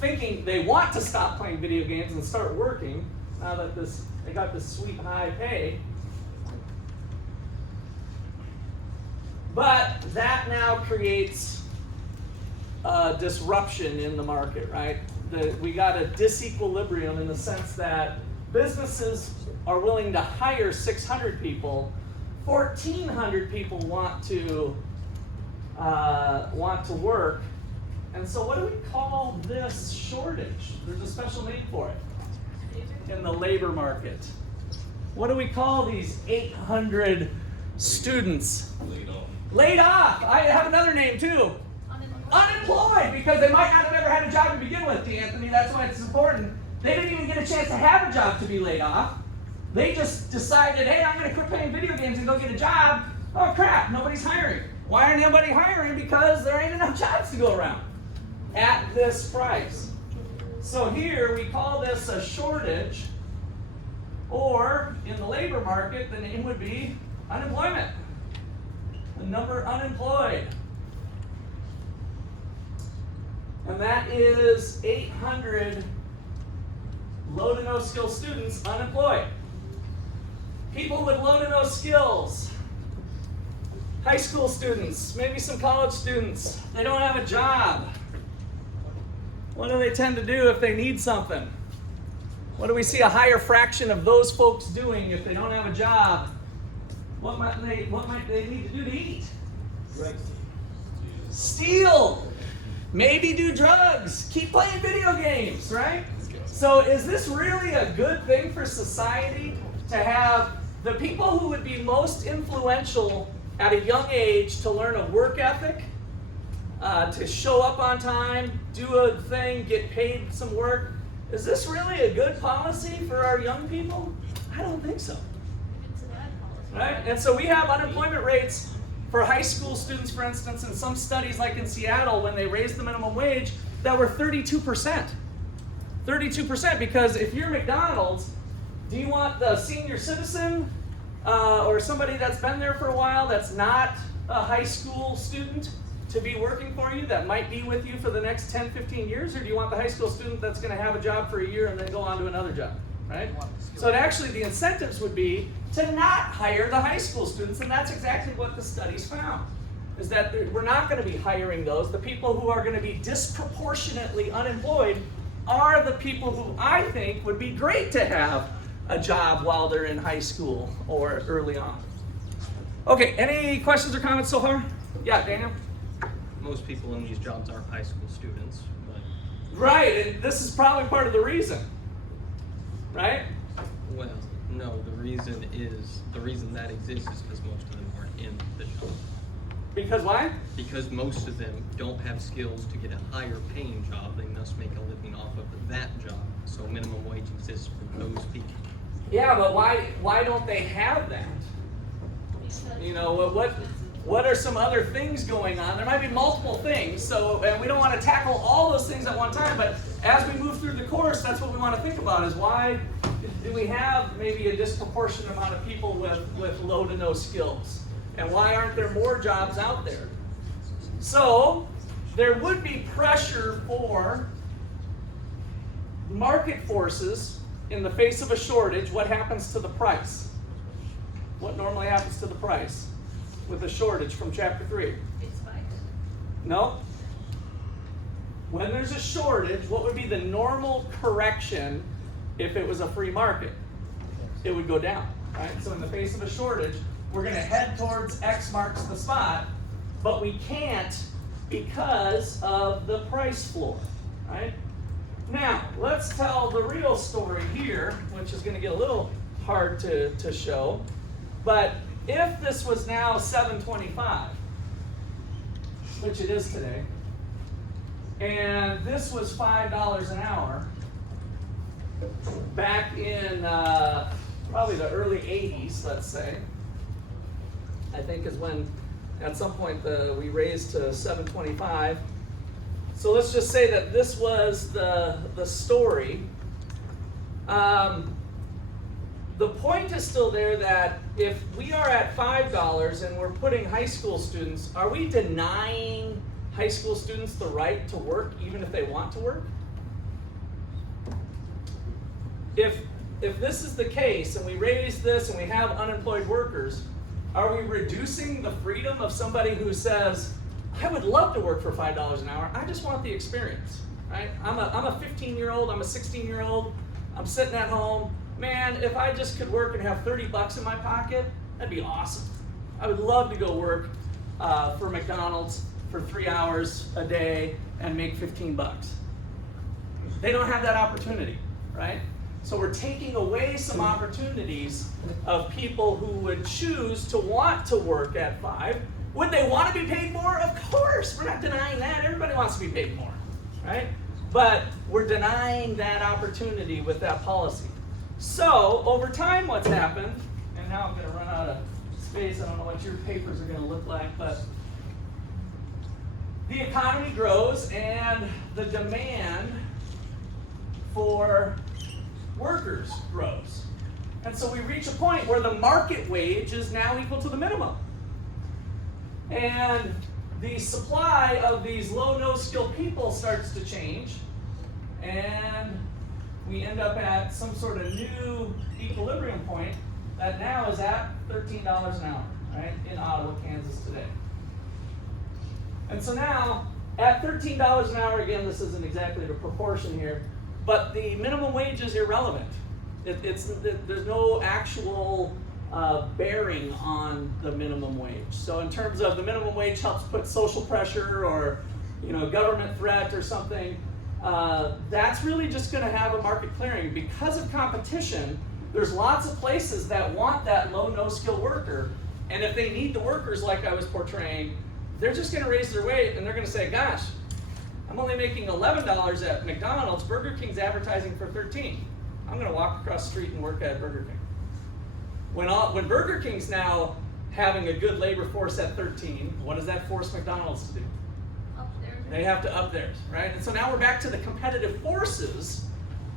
thinking they want to stop playing video games and start working now that they got this sweet high pay. But that now creates disruption in the market, right? We got a disequilibrium in the sense that businesses are willing to hire 600 people, 1,400 people want to work, and so what do we call this shortage? There's a special name for it in the labor market. What do we call these 800 students? Laid off. I have another name too. Unemployed, because they might not have ever had a job to begin with, D'Anthony. That's why it's important. They didn't even get a chance to have a job to be laid off. They just decided, hey, I'm going to quit playing video games and go get a job. Oh crap, nobody's hiring. Why aren't anybody hiring? Because there ain't enough jobs to go around at this price. So here we call this a shortage, or in the labor market, the name would be unemployment. The number unemployed. And that is 800 low to no skill students unemployed. People with low to no skills. High school students, maybe some college students, they don't have a job. What do they tend to do if they need something? What do we see a higher fraction of those folks doing if they don't have a job? What might they need to do to eat? Steal. Maybe do drugs. Keep playing video games, right? So is this really a good thing for society to have the people who would be most influential at a young age to learn a work ethic, to show up on time, do a thing, get paid some work? Is this really a good policy for our young people? I don't think so. It's a bad policy. Right? And so we have unemployment rates for high school students, for instance, in some studies like in Seattle when they raised the minimum wage, that were 32%. 32%, because if you're McDonald's, do you want the senior citizen or somebody that's been there for a while that's not a high school student to be working for you, that might be with you for the next 10, 15 years? Or do you want the high school student that's going to have a job for a year and then go on to another job, right? So actually the incentives would be to not hire the high school students, and that's exactly what the studies found, is that we're not going to be hiring those. The people who are going to be disproportionately unemployed are the people who I think would be great to have a job while they're in high school or early on. Okay, any questions or comments so far? Yeah, Daniel? Most people in these jobs aren't high school students, but Right, and this is probably part of the reason, right? well, no, the reason that exists is because most of them aren't in the job. Because why? Because most of them don't have skills to get a higher paying job, they must make a living off of that job. So minimum wage exists for those people. Yeah, but why don't they have that? Because You know, what are some other things going on? There might be multiple things, so, and we don't want to tackle all those things at one time, but as we move through the course, that's what we want to think about, is why do we have maybe a disproportionate amount of people with low to no skills? And why aren't there more jobs out there? So, there would be pressure for market forces in the face of a shortage. What happens to the price? What normally happens to the price with a shortage from chapter 3? it spikes. No. When there's a shortage, what would be the normal correction if it was a free market? It would go down, right? So in the face of a shortage, we're going to head towards X marks the spot, but we can't because of the price floor, right? Now, let's tell the real story here, which is going to get a little hard to show. But if this was now $7.25, which it is today, and this was $5 an hour, back in probably the early 80s, let's say, I think is when at some point we raised to $7.25. So let's just say that this was the story. The point is still there that if we are at $5 and we're putting high school students, are we denying high school students the right to work even if they want to work? If this is the case and we raise this and we have unemployed workers, Are we reducing the freedom of somebody who says, I would love to work for $5 an hour, I just want the experience, right? I'm a 15-year-old, I'm a 16-year-old, I'm sitting at home. Man, if I just could work and have 30 bucks in my pocket, that'd be awesome. I would love to go work for McDonald's for 3 hours a day and make 15 bucks. They don't have that opportunity, right? So we're taking away some opportunities of people who would choose to want to work at 5. Would they want to be paid more? Of course, we're not denying that. Everybody wants to be paid more, right? But we're denying that opportunity with that policy. So over time, what's happened, and now I'm going to run out of space. I don't know what your papers are going to look like, but the economy grows and the demand for workers grows. And so we reach a point where the market wage is now equal to the minimum. And the supply of these low, no skill people starts to change, and we end up at some sort of new equilibrium point that now is at $13 an hour, right, in Ottawa, Kansas today. And so now, at $13 an hour, again, this isn't exactly the proportion here, but the minimum wage is irrelevant. There's no actual bearing on the minimum wage. So in terms of the minimum wage helps put social pressure or government threat or something, that's really just going to have a market clearing. Because of competition, there's lots of places that want that low, no skill worker, and if they need the workers like I was portraying, they're just going to raise their rate and they're going to say, gosh, I'm only making $11 at McDonald's, Burger King's advertising for $13. I'm going to walk across the street and work at Burger King. When Burger King's now having a good labor force at 13, what does that force McDonald's to do? Up there. They have to up theirs, right? And so now we're back to the competitive forces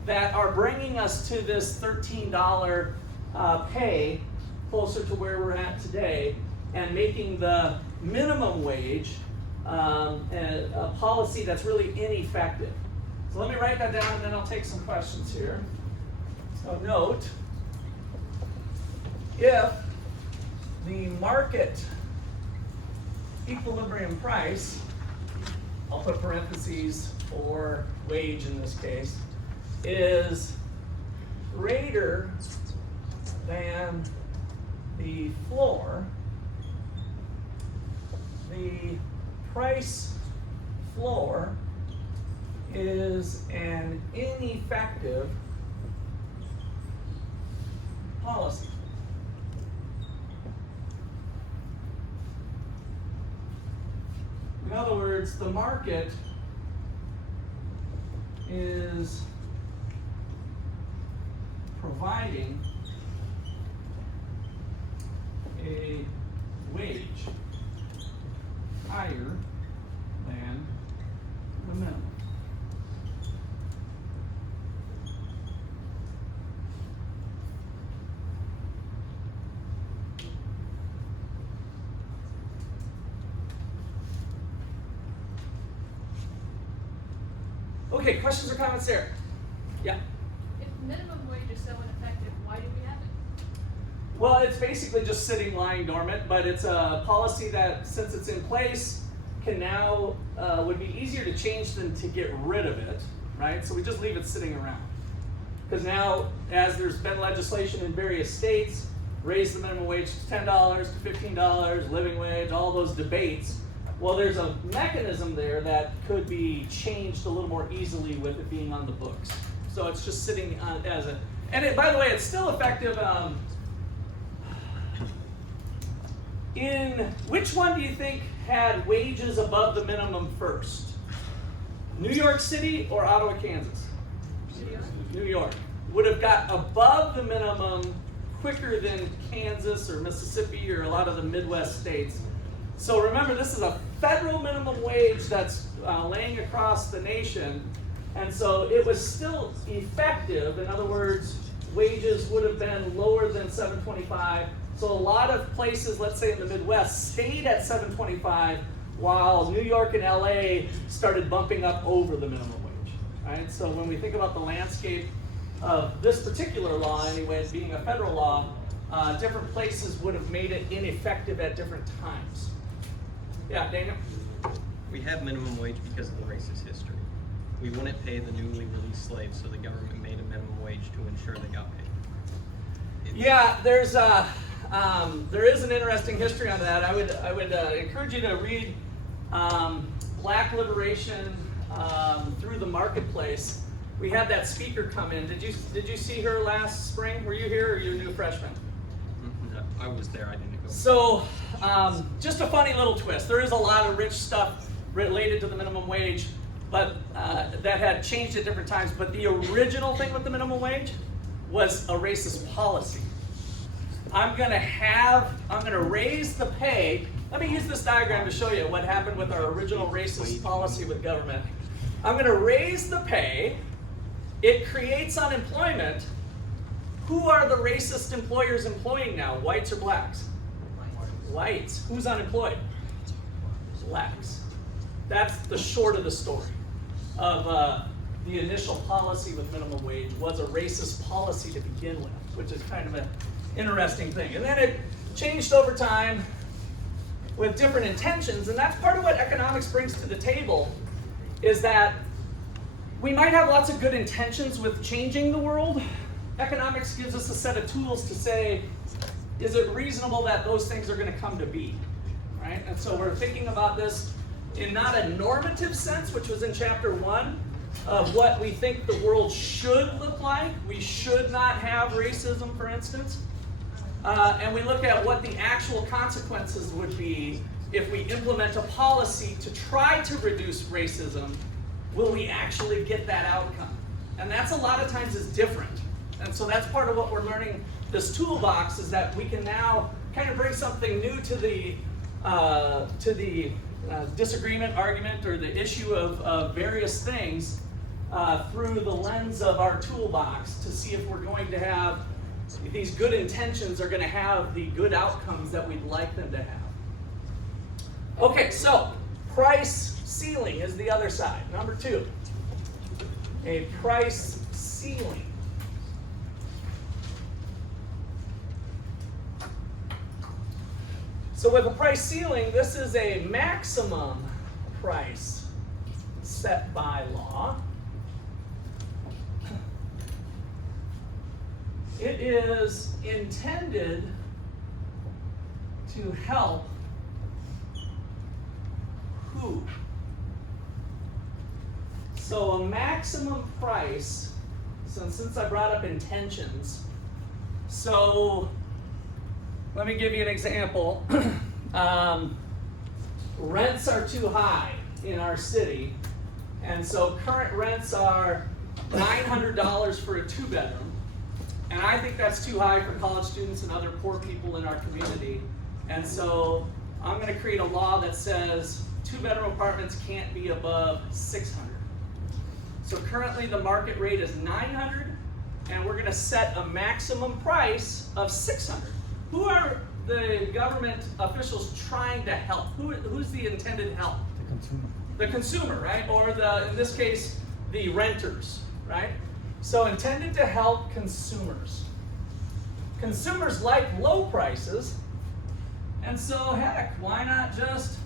that are bringing us to this $13 pay closer to where we're at today and making the minimum wage a policy that's really ineffective. So let me write that down and then I'll take some questions here. So note, if the market equilibrium price, I'll put parentheses for wage in this case, is greater than the floor, the price floor is an ineffective policy. In other words, the market is providing a wage higher than the minimum. Okay, questions or comments there? Yeah. If minimum wage is so ineffective, why do we have it? Well, it's basically just sitting, lying dormant, but it's a policy that, since it's in place, can now, would be easier to change than to get rid of it, right? So we just leave it sitting around. Because now, as there's been legislation in various states, raise the minimum wage to $10, to $15, living wage, all those debates, well, there's a mechanism there that could be changed a little more easily with it being on the books. So it's just sitting as a, and it, by the way, it's still effective. In which one do you think had wages above the minimum first? New York City or Ottawa, Kansas? New York. Would have got above the minimum quicker than Kansas or Mississippi or a lot of the Midwest states. So remember, this is a federal minimum wage that's laying across the nation, and so it was still effective. In other words, wages would have been lower than $7.25. So a lot of places, let's say in the Midwest, stayed at $7.25, while New York and LA started bumping up over the minimum wage. Right? So when we think about the landscape of this particular law, anyway, being a federal law, different places would have made it ineffective at different times. Yeah, Daniel? We have minimum wage because of the racist history. We wouldn't pay the newly released slaves, so the government made a minimum wage to ensure they got paid. Yeah, there is an interesting history on that. I would encourage you to read Black Liberation Through the Marketplace. We had that speaker come in. Did you see her last spring? Were you here, or are you a new freshman? No, I was there. I didn't go. So, just a funny little twist. There is a lot of rich stuff related to the minimum wage, but that had changed at different times. But the original thing with the minimum wage was a racist policy. I'm gonna raise the pay. Let me use this diagram to show you what happened with our original racist policy with government. I'm gonna raise the pay. It creates unemployment. Who are the racist employers employing now, whites or blacks? Whites. Who's unemployed? Blacks. That's the short of the story of the initial policy with minimum wage was a racist policy to begin with, which is kind of an interesting thing. And then it changed over time with different intentions, and that's part of what economics brings to the table, is that we might have lots of good intentions with changing the world. Economics gives us a set of tools to say, is it reasonable that those things are going to come to be, right? And so we're thinking about this in not a normative sense, which was in chapter 1, of what we think the world should look like. We should not have racism, for instance. And we look at what the actual consequences would be if we implement a policy to try to reduce racism. Will we actually get that outcome? And that's a lot of times is different. And so that's part of what we're learning this toolbox, is that we can now kind of bring something new to the disagreement, argument, or the issue of various things through the lens of our toolbox to see if we're going to have these good intentions are going to have the good outcomes that we'd like them to have. Okay, so price ceiling is the other side. Number 2, a price ceiling. So with a price ceiling, this is a maximum price set by law. It is intended to help who? So a maximum price, since I brought up intentions, so let me give you an example. Rents are too high in our city, and so current rents are $900 for a 2-bedroom. And I think that's too high for college students and other poor people in our community. And so I'm going to create a law that says 2-bedroom apartments can't be above $600. So currently the market rate is $900, and we're going to set a maximum price of $600. Who are the government officials trying to help? Who's the intended help? The consumer. The consumer, right? Or in this case, the renters, right? So intended to help consumers. Consumers like low prices, and so heck, why not just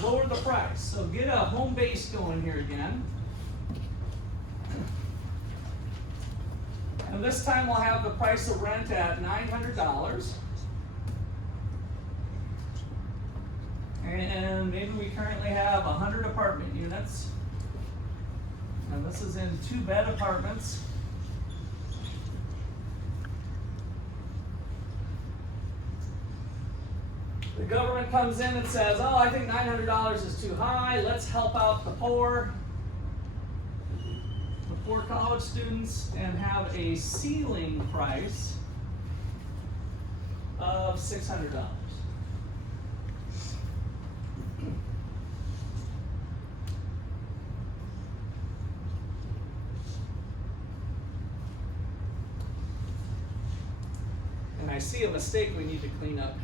lower the price? So get a home base going here again. And this time we'll have the price of rent at $900. And maybe we currently have 100 apartment units. And this is in 2-bed apartments. The government comes in and says, oh, I think $900 is too high. Let's help out the poor college students, and have a ceiling price of $600. And I see a mistake we need to clean up.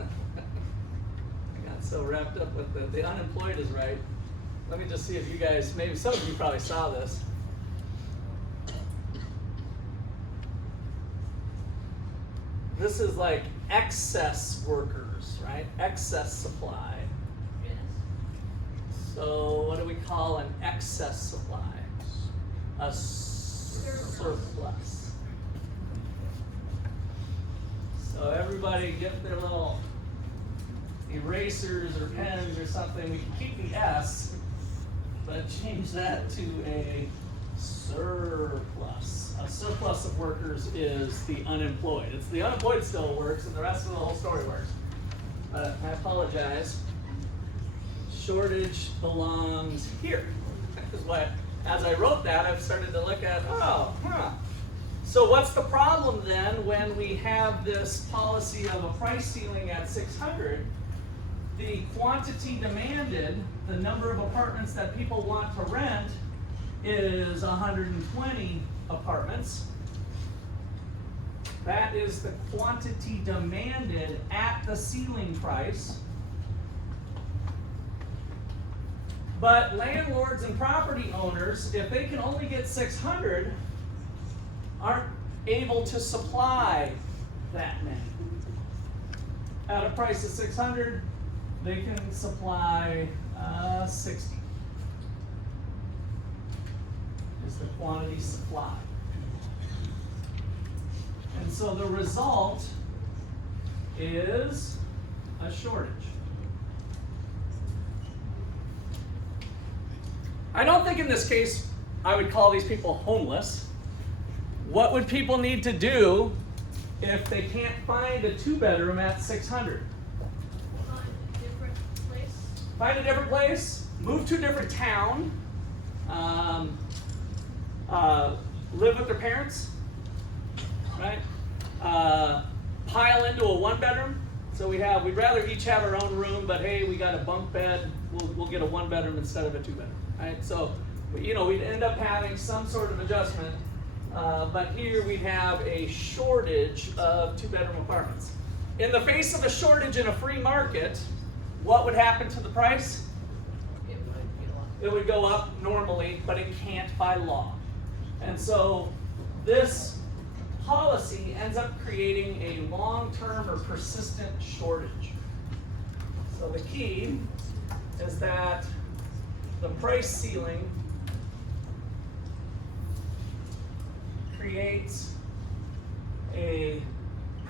I got so wrapped up with the unemployed is right. Let me just see if you guys, maybe some of you probably saw this. This is like excess workers, right? Excess supply. Yes. So what do we call an excess supply? A surplus. So everybody get their little erasers or pens or something. We can keep the S, but change that to a surplus. A surplus of workers is the unemployed. It's the unemployed still works, and the rest of the whole story works. But I apologize. Shortage belongs here. Because as I wrote that, I've started to look at, So what's the problem then when we have this policy of a price ceiling at 600? The quantity demanded, the number of apartments that people want to rent, is 120 apartments. That is the quantity demanded at the ceiling price. But landlords and property owners, if they can only get 600, aren't able to supply that many. At a price of 600, they can supply 60. Is the quantity supplied. And so the result is a shortage. I don't think in this case I would call these people homeless. What would people need to do if they can't find a 2-bedroom at 600? Find a different place. Find a different place, move to a different town, live with their parents, right? Pile into a 1-bedroom. So we'd rather each have our own room, but hey, we got a bunk bed, we'll get a 1-bedroom instead of a 2-bedroom, right? So, we'd end up having some sort of adjustment, but here we'd have a shortage of 2-bedroom apartments. In the face of a shortage in a free market, what would happen to the price? It would go up normally, but it can't by law. And so this policy ends up creating a long-term or persistent shortage. So the key is that the price ceiling creates a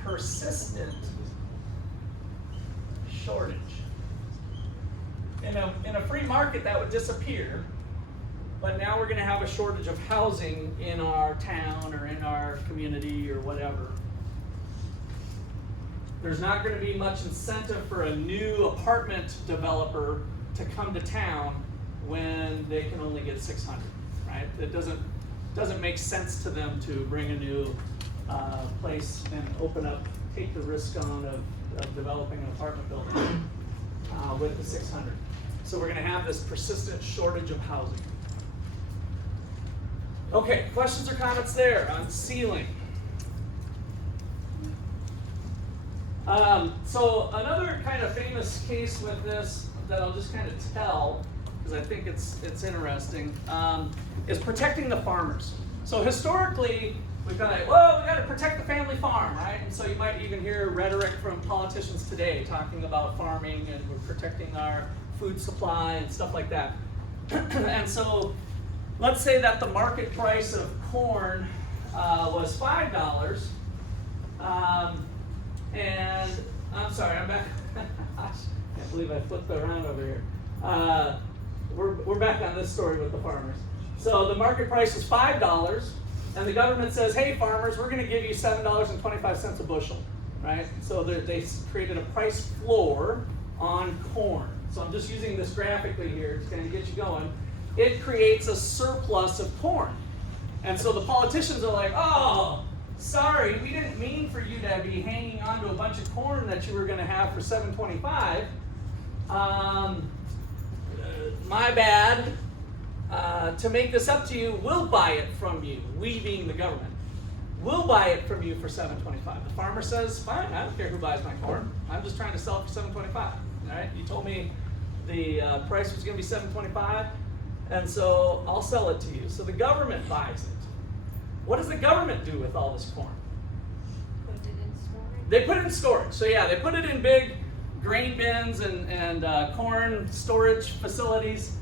persistent shortage. In a free market, that would disappear, but now we're going to have a shortage of housing in our town or in our community or whatever. There's not going to be much incentive for a new apartment developer to come to town when they can only get 600, right? It doesn't make sense to them to bring a new place and take the risk on of developing an apartment building with the 600. So we're going to have this persistent shortage of housing. Okay, questions or comments there on ceiling? So another kind of famous case with this that I'll just kind of tell, because I think it's interesting, is protecting the farmers. So historically, we've got we got to protect the family farm, right? And so you might even hear rhetoric from politicians today talking about farming and we're protecting our food supply and stuff like that. And so let's say that the market price of corn was $5. And I'm sorry, I'm back. I can't believe I flipped around over here. We're back on this story with the farmers. So the market price is $5, and the government says, hey farmers, we're going to give you $7.25 a bushel, right? So they created a price floor on corn. So I'm just using this graphically here to kind of get you going. It creates a surplus of corn. And so the politicians are like, oh, sorry, we didn't mean for you to be hanging on to a bunch of corn that you were going to have for $7.25. My bad. To make this up to you, we'll buy it from you, we being the government. We'll buy it from you for $7.25. The farmer says, fine, I don't care who buys my corn. I'm just trying to sell it for $7.25. All right? You told me the price was going to be $7.25, and so I'll sell it to you. So the government buys it. What does the government do with all this corn? Put it in storage. They put it in storage. So yeah, they put it in big grain bins and corn storage facilities.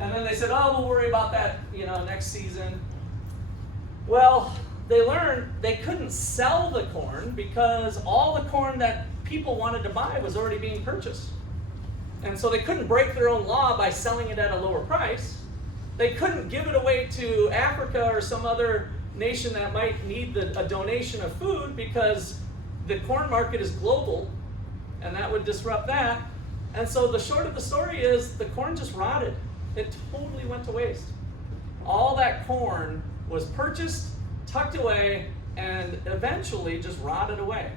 And then they said, oh, we'll worry about that, next season. Well, they learned they couldn't sell the corn because all the corn that people wanted to buy was already being purchased. And so they couldn't break their own law by selling it at a lower price. They couldn't give it away to Africa or some other nation that might need a donation of food because the corn market is global and that would disrupt that. And so the short of the story is the corn just rotted. It totally went to waste. All that corn was purchased, tucked away, and eventually just rotted away.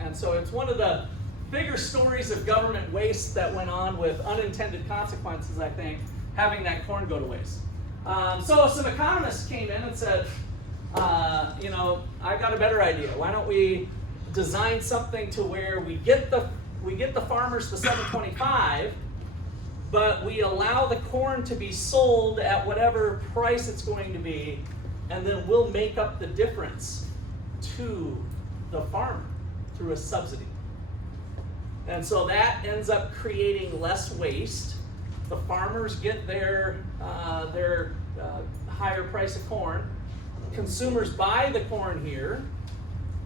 And so it's one of the bigger stories of government waste that went on with unintended consequences, I think, having that corn go to waste. So some economists came in and said, I got a better idea. Why don't we design something to where we get the farmers the 725, but we allow the corn to be sold at whatever price it's going to be, and then we'll make up the difference to the farmer through a subsidy. And so that ends up creating less waste. The farmers get their higher price of corn. Consumers buy the corn here.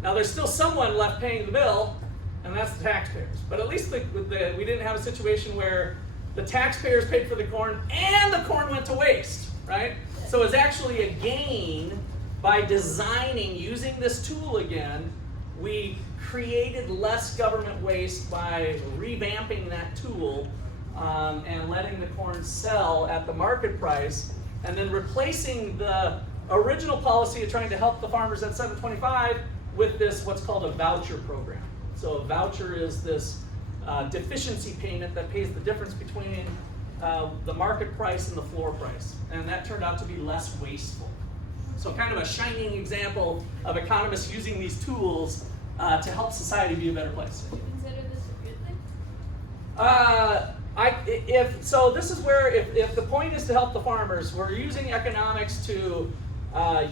Now there's still someone left paying the bill, and that's the taxpayers. But at least we didn't have a situation where the taxpayers paid for the corn and the corn went to waste, right? So it's actually a gain by designing, using this tool again. We created less government waste by revamping that tool and letting the corn sell at the market price, and then replacing the original policy of trying to help the farmers at 725 with this what's called a voucher program. So a voucher is this deficiency payment that pays the difference between the market price and the floor price, and that turned out to be less wasteful. So kind of a shining example of economists using these tools to help society be a better place. Do you consider this a good thing? So this is where if the point is to help the farmers, we're using economics to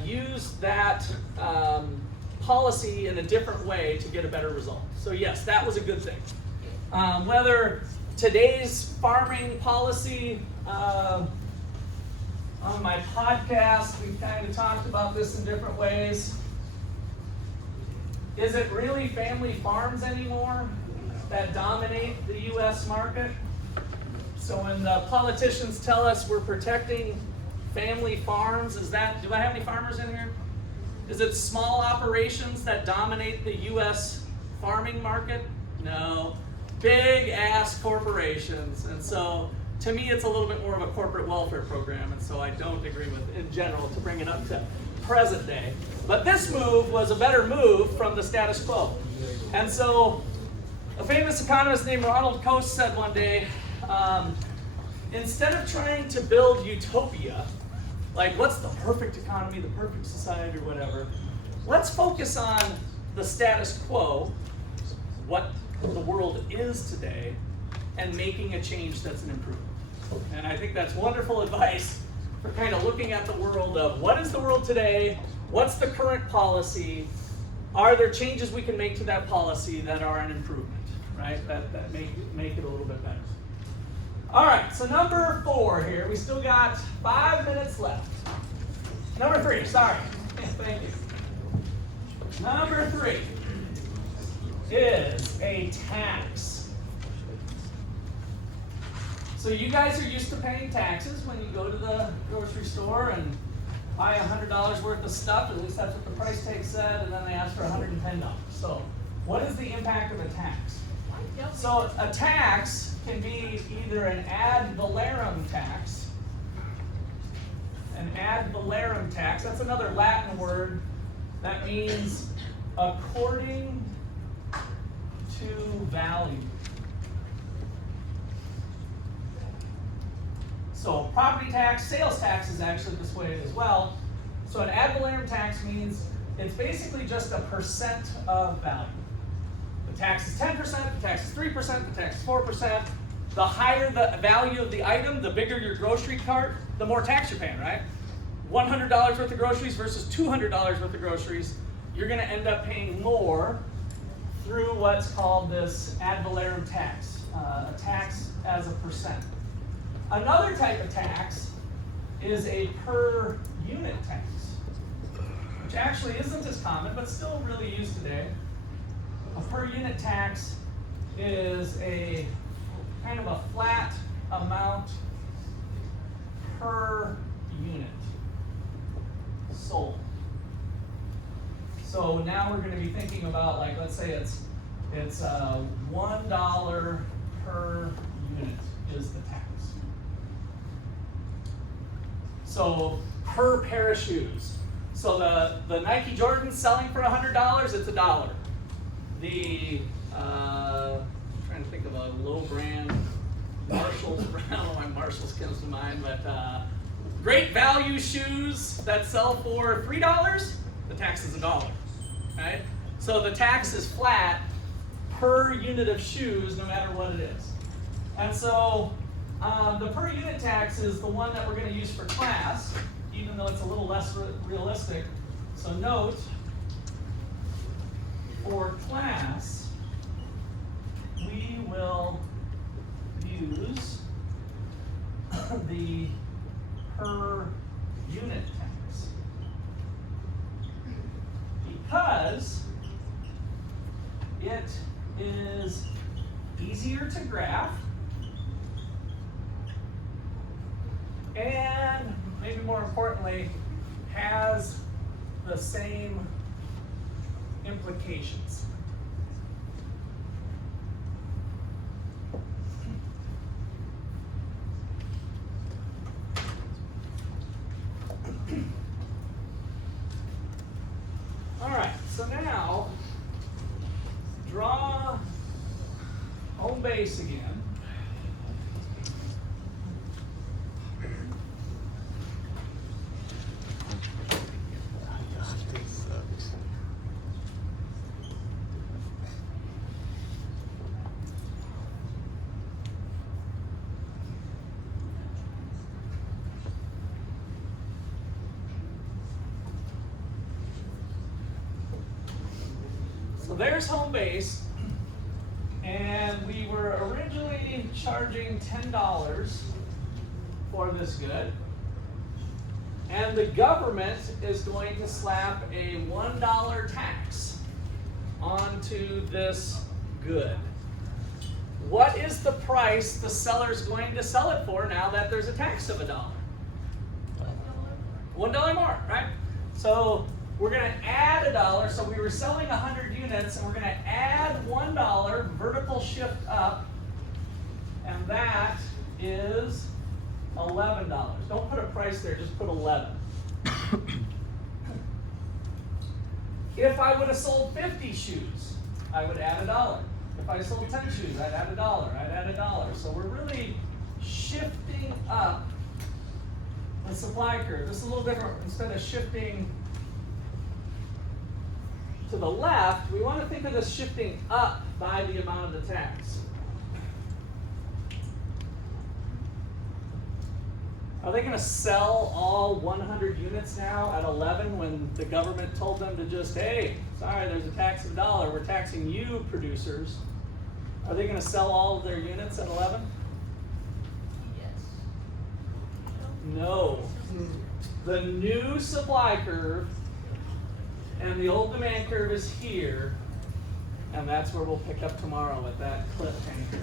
use that policy in a different way to get a better result. So yes, that was a good thing. Whether today's farming policy, on my podcast, we kind of talked about this in different ways. Is it really family farms anymore that dominate the U.S. market? So when the politicians tell us we're protecting family farms, do I have any farmers in here? Is it small operations that dominate the U.S. farming market? No. Big ass corporations. And so to me it's a little bit more of a corporate welfare program, and so I don't agree with, in general, to bring it up to present day. But this move was a better move from the status quo. And so a famous economist named Ronald Coase said one day, instead of trying to build utopia, like what's the perfect economy, the perfect society, or whatever, let's focus on the status quo, what the world is today, and making a change that's an improvement. And I think that's wonderful advice for kind of looking at the world of what is the world today, what's the current policy, are there changes we can make to that policy that are an improvement, right? That make it a little bit better. All right, so number 4 here. We still got 5 minutes left. Number 3, sorry. Thank you. Number 3 is a tax. So you guys are used to paying taxes when you go to the grocery store and buy $100 worth of stuff. At least that's what the price tag said, and then they ask for $110. So what is the impact of a tax? So a tax can be either an ad valorem tax. An ad valorem tax, that's another Latin word that means according to value. So property tax, sales tax is actually this way as well. So an ad valorem tax means it's basically just a percent of value. The tax is 10%, the tax is 3%, the tax is 4%. The higher the value of the item, the bigger your grocery cart, the more tax you're paying, right? $100 worth of groceries versus $200 worth of groceries, you're gonna end up paying more through what's called this ad valorem tax, a tax as a percent. Another type of tax is a per unit tax, which actually isn't as common, but still really used today. A per unit tax is a kind of a flat amount per unit sold. So now we're going to be thinking about, like, let's say it's $1 per unit is the tax. So per pair of shoes. So the Nike Jordan's selling for $100, it's $1. The trying to think of a low brand Marshalls. I don't know why Marshalls comes to mind, but great value shoes that sell for $3, the tax is $1. Right? So the tax is flat per unit of shoes, no matter what it is. And so the per unit tax is the one that we're going to use for class, even though it's a little less realistic. So note, for class, we will use the per unit tax because it is easier to graph and maybe more importantly has the same implications. All right, so now draw home base again. So there's home base, and we were originally charging $10 for this good, and the government is going to slap a $1 tax onto this good. What is the price the seller's going to sell it for now that there's a tax of $1? $1 more, right? So we're going to add $1. So we were selling 100 units, and we're going to add $1 vertical shift up, and that is $11. Don't put a price there, just put 11. If I would have sold 50 shoes, I would add $1. If I sold 10 shoes, I'd add $1. I'd add $1. So we're really shifting up the supply curve. This is a little different. Instead of shifting to the left, we want to think of this shifting up by the amount of the tax. Are they going to sell all 100 units now at 11 when the government told them to just, hey, sorry, there's a tax of $1, we're taxing you producers? Are they going to sell all of their units at 11? Yes. No. The new supply curve and the old demand curve is here, and that's where we'll pick up tomorrow with that cliffhanger.